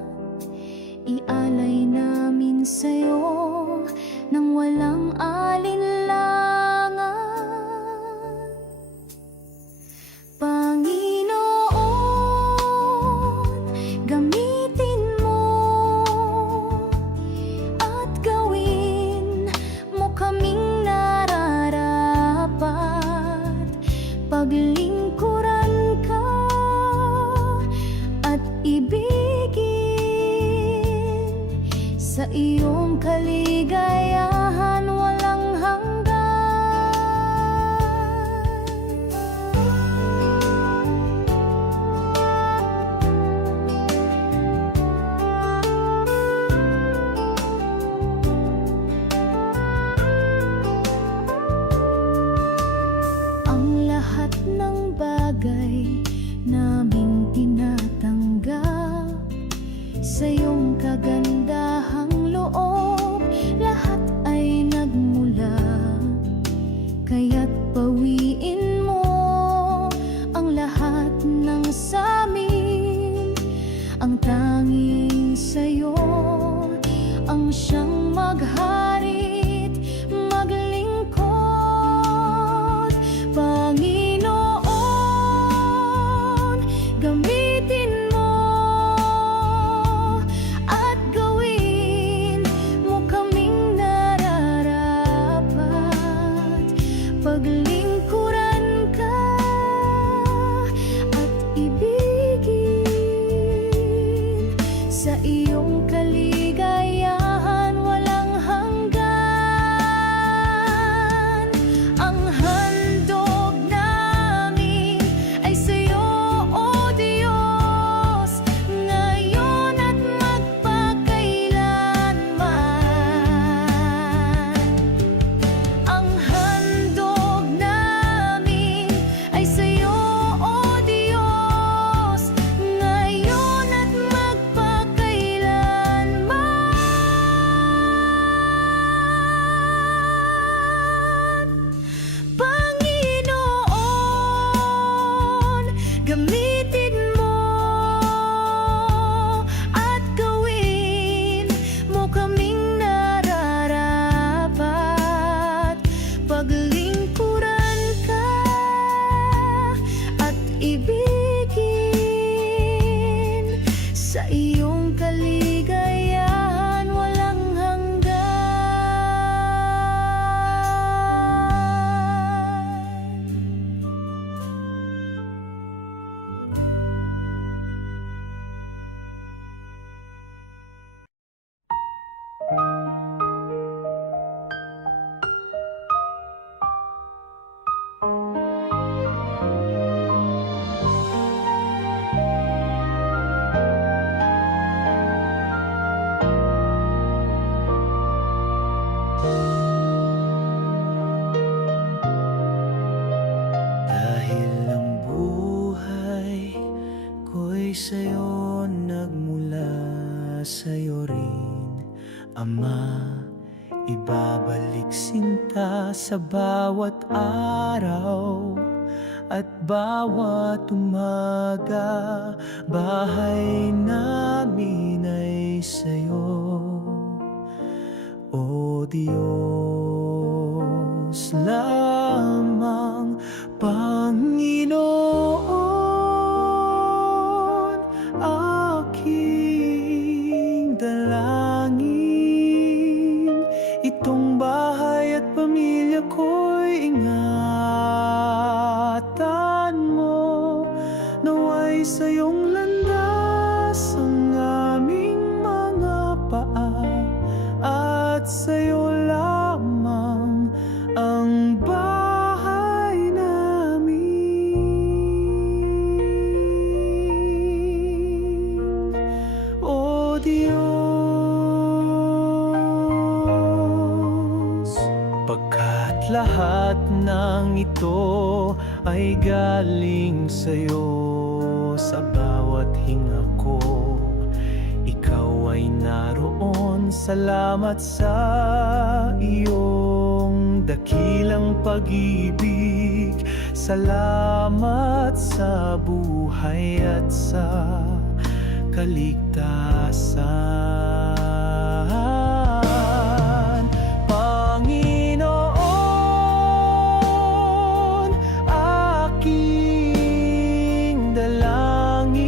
ialay namin sa'yo nang walang alinlangan. Panginoon, gamitin mo at gawin mo kaming nararapat. Paglingkuran ka at ibigin, sa iyong kaligayahan walang hanggan. Ang lahat ng bagay naming tinatanggap, sa iyong kagandahang loob, lahat ay nagmula. Kaya't pawiin mo ang lahat ng samin, ang tanging sa'yo ang siyang magharit, maglingkod. Panginoon, gamitin mo at gawin mo kaming nararapat. Paglingkuran ka at ibigin, sa iyong kaligayahan walang hanggan. Ang handog namin ay sa'yo, O Diyos, ngayon at magpakailanman. Ang handog namin ay sa'yo, O Diyos, ngayon at magpakailanman. Panginoon, gamitin mo at gawin mo kaming nararapat. Paglingkuran ka at ibigin, sa iyong kaligayahan walang hanggan. Dahil ang buhay ko'y sa'yo nagmula, sa'yo rin, Ama. Ibabalik sinta sa bawat araw at bawat umaga. Bahay namin ay sa'yo, O Diyos lamang. Panginoon, aking dalangin, itong bahay at pamilya ko'y ingatan mo. Naway sa iyong landas ang aming mga paa, at sa iyo lamang ang bahay namin, O Diyos. Pagkat lahat ng ito ay galing sa'yo. Sa bawat hinga ko, ikaw ay naroon. Salamat sa iyong dakilang pag-ibig. Salamat sa buhay at sa kaligtasan. Panginoon, aking dalangin,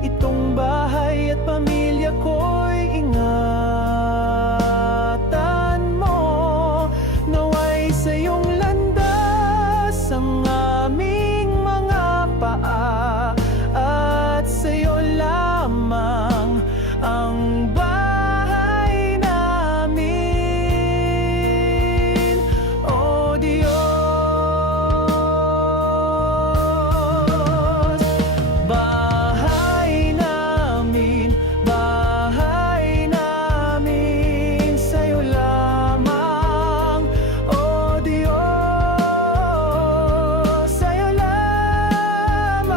itong bahay at pamilya ko'y ingatan mo. Naway sa iyong landas ang aming mga paa, at sa'yo lamang ang bahay namin, O Diyos. Bahay namin, sa'yo lamang, O Diyos. Sa'yo lamang,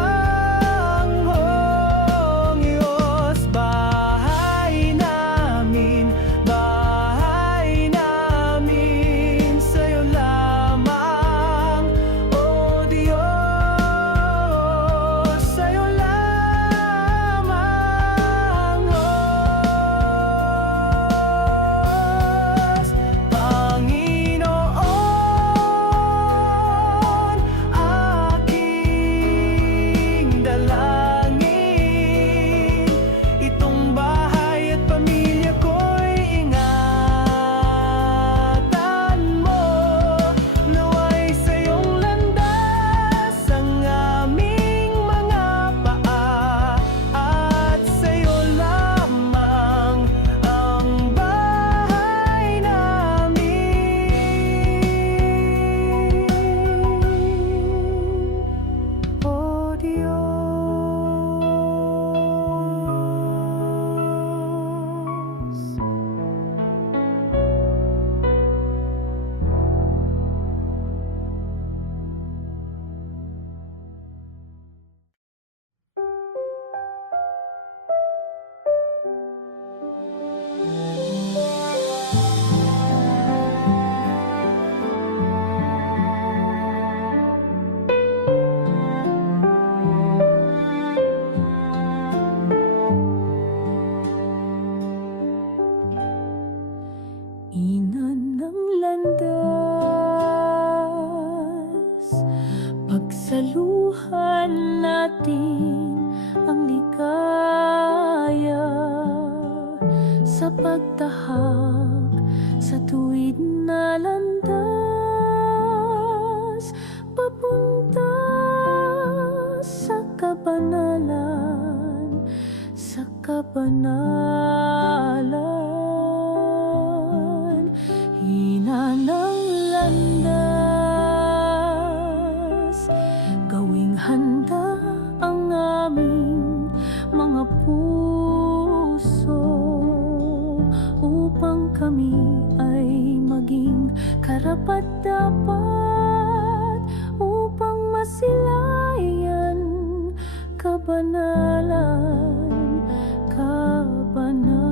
O Diyos. Bahay namin, sa'yo lamang, O Diyos. Sa'yo lamang, O Diyos. Panginoon, aking dalangin, itong bahay at pamilya ko'y ingatan mo. Naway sa iyong landas ang aming mga paa, at sa'yo lamang ang bahay namin, O Diyos. Ina ng landas, pagsaluhan natin ang ligaya sa pagtahak sa tuwid na landas, papunta sa kabanalan, sa kabanalan. Hina ng landas, gawing handa ang aming mga puso, upang kami ay maging karapat-dapat, upang masilayan kabanalan, kabanalan.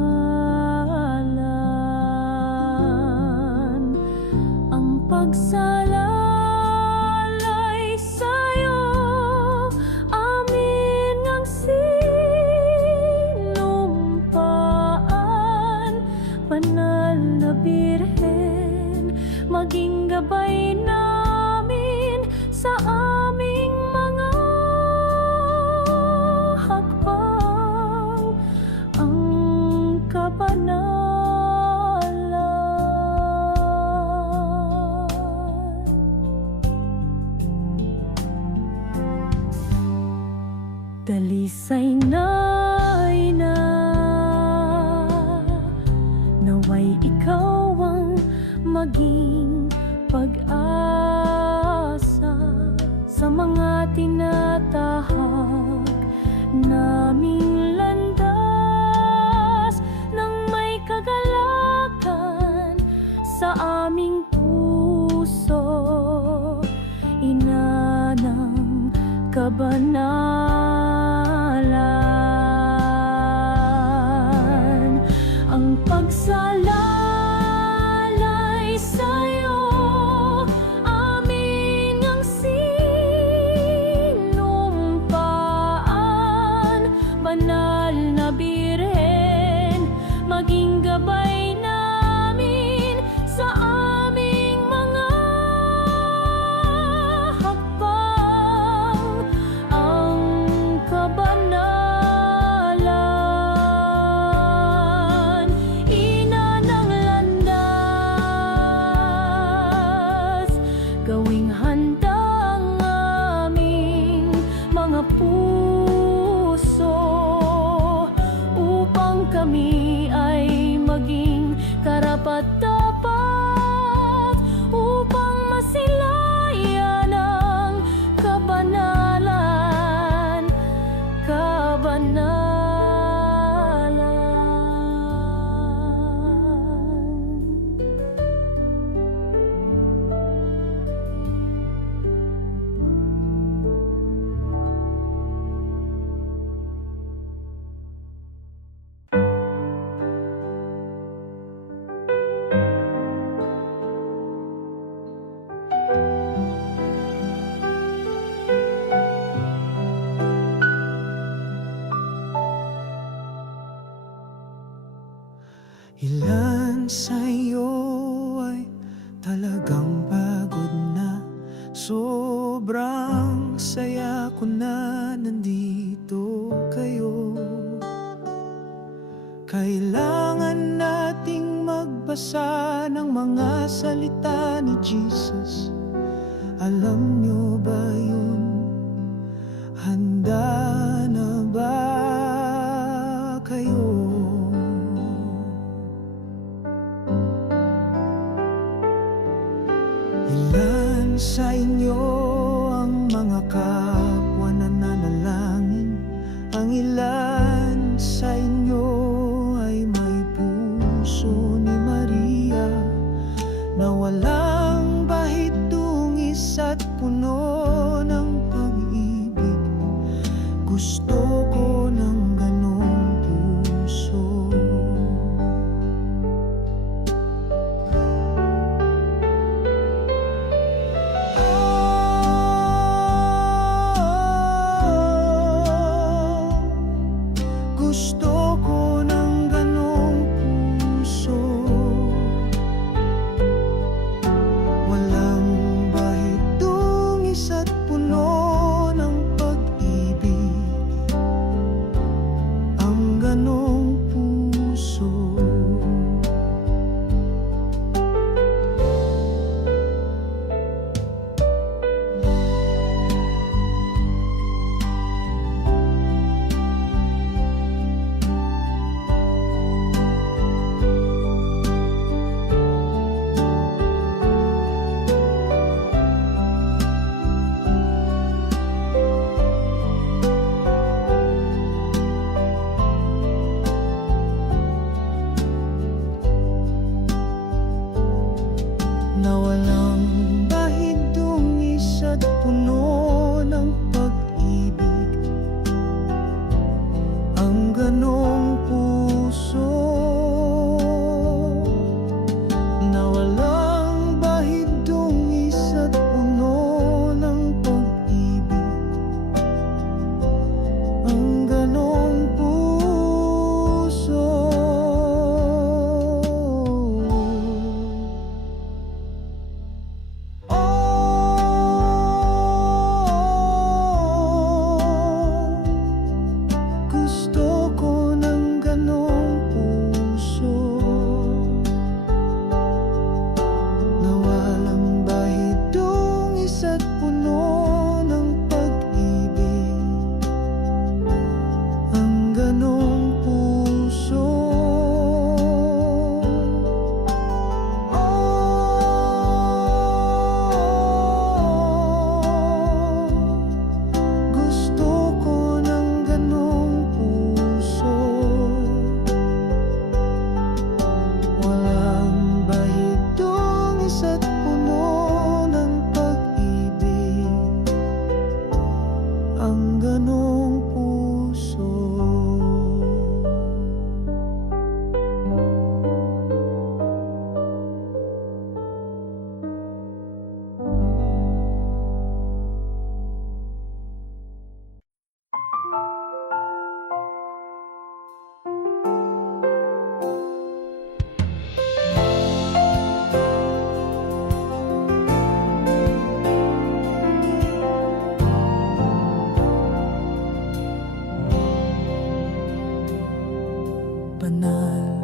Ang pagsalalay sa'yo, amin ang sinumpaan. Banal na Birhen, maging gabay namin sa aming mga hakbang, ang kabanalan. Dalisay na ina, naway ikaw ang maging pag-asa sa mga tinatahak naming landas, nang may kagalakan sa aming puso. kabanalan. Ang pagsalalay sa'yo, amin ang sinumpaan. Banal na Birhen, maging gabay namin sa aming mga hakbang. Ang kabanalan, ina ng landas, gawing handa ang aming mga puso upang kami ay maging karapat-dapat, upang masilayan ang kabanalan, kabanalan. Ilan sa'yo ay talagang pagod na? Sobrang saya ko na nandito kayo. Kailangan nating magbasa ng mga salita ni Jesus. Alam nyo ba yun? Handa na ba kayo? Ilan sa inyo ang mga kapwa na nanalangin? Ang ilan sa inyo ay may puso ni Maria, na walang bahid, dungis at puno ng Banal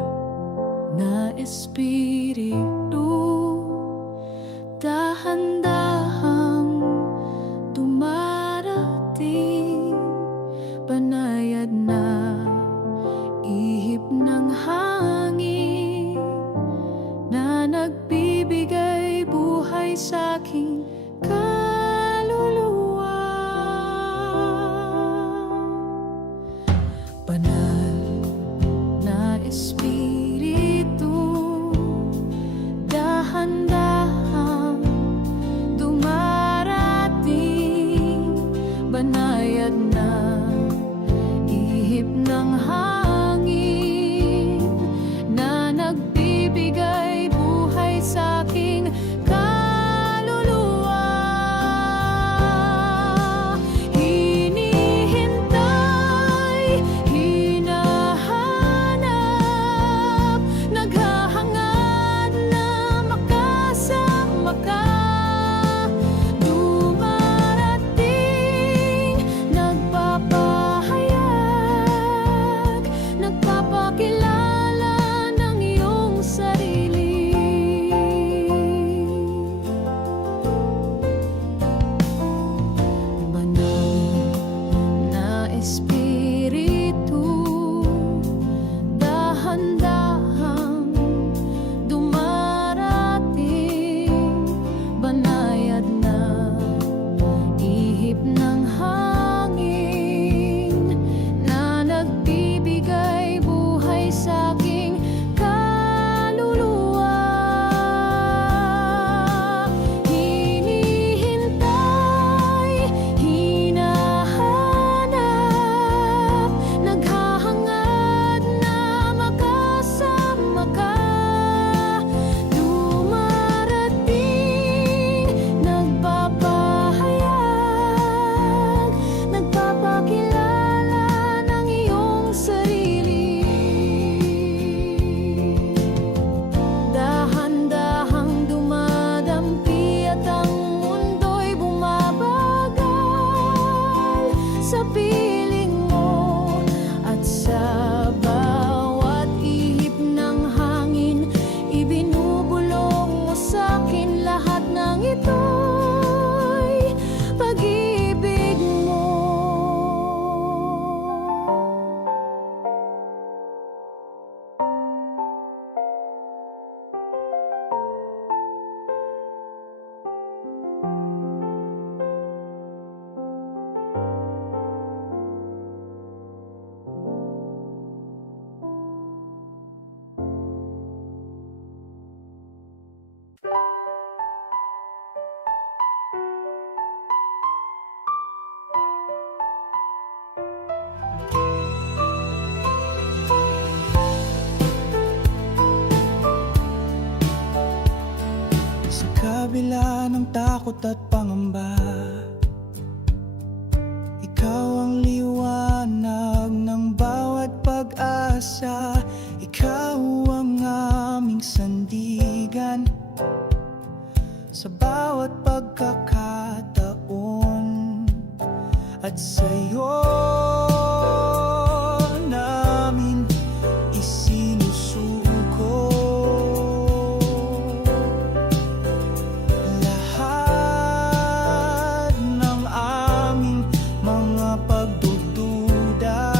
na espiritu, dahan-dahang dumarating, banayad na ihip ng hangin na nagbibigay buhay sa aking kaluluwa. Banal na espiritu, dahan-dahang dumarating, banayad na ihip ng hangin na nagbibigay buhay sa aking kaluluwa. Hinihintay, hinahanap, naghahangad na makasama ka. Dumarating, nagpapahayag, nagpapakilala ng iyong sarili. Banal na espiritu, dahan-dahang dumarating, banayad na ihip ng hangin na nagbibigay buhay sa aking kaluluwa. Hinihintay, hinahanap, naghahangad na makasama ka. Dumarating, nagpapahayag, nagpapakilala ng iyong sarili. Dahan-dahang dumadampi at ang mundo'y bumabagal sa piling mo, at sa bawat ihip ng hangin ibinubulong mo sa'kin lahat ng ito'y pag-ibig mo. Sa kabila ng takot at pangamba, ikaw ang liwanag ng bawat pag-asa. Ikaw ang aming sandigan sa bawat pagkakataon, at sa'yo namin isinusuko lahat ng aming mga pagdududa.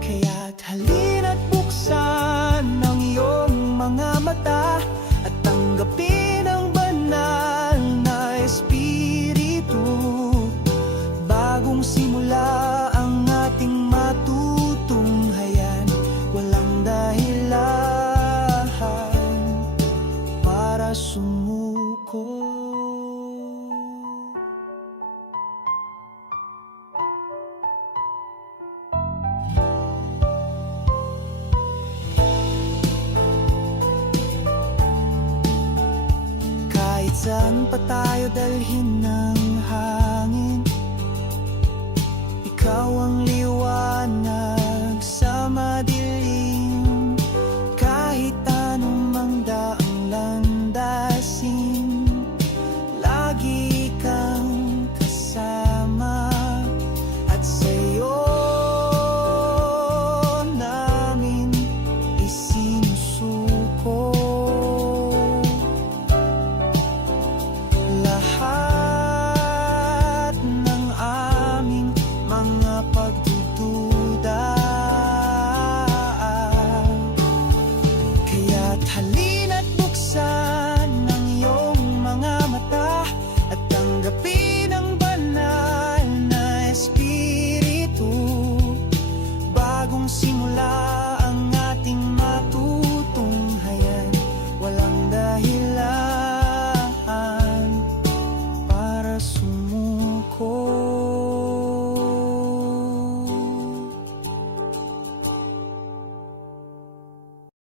Kaya't halina't buksan ang iyong mga mata at tanggapin ang banal na espiritu. Bagong simula ang ating matutunghayan, walang dahilan para sumuko. Kahit saan pa tayo dalhin ng hangin, Ikaw ang liwanag sa madilim, kahit anong mangdaang landasin, lagi kang kasama, at sa'yo namin isinusuko lahat ng aming mga pagdududa. Kaya't halina't buksan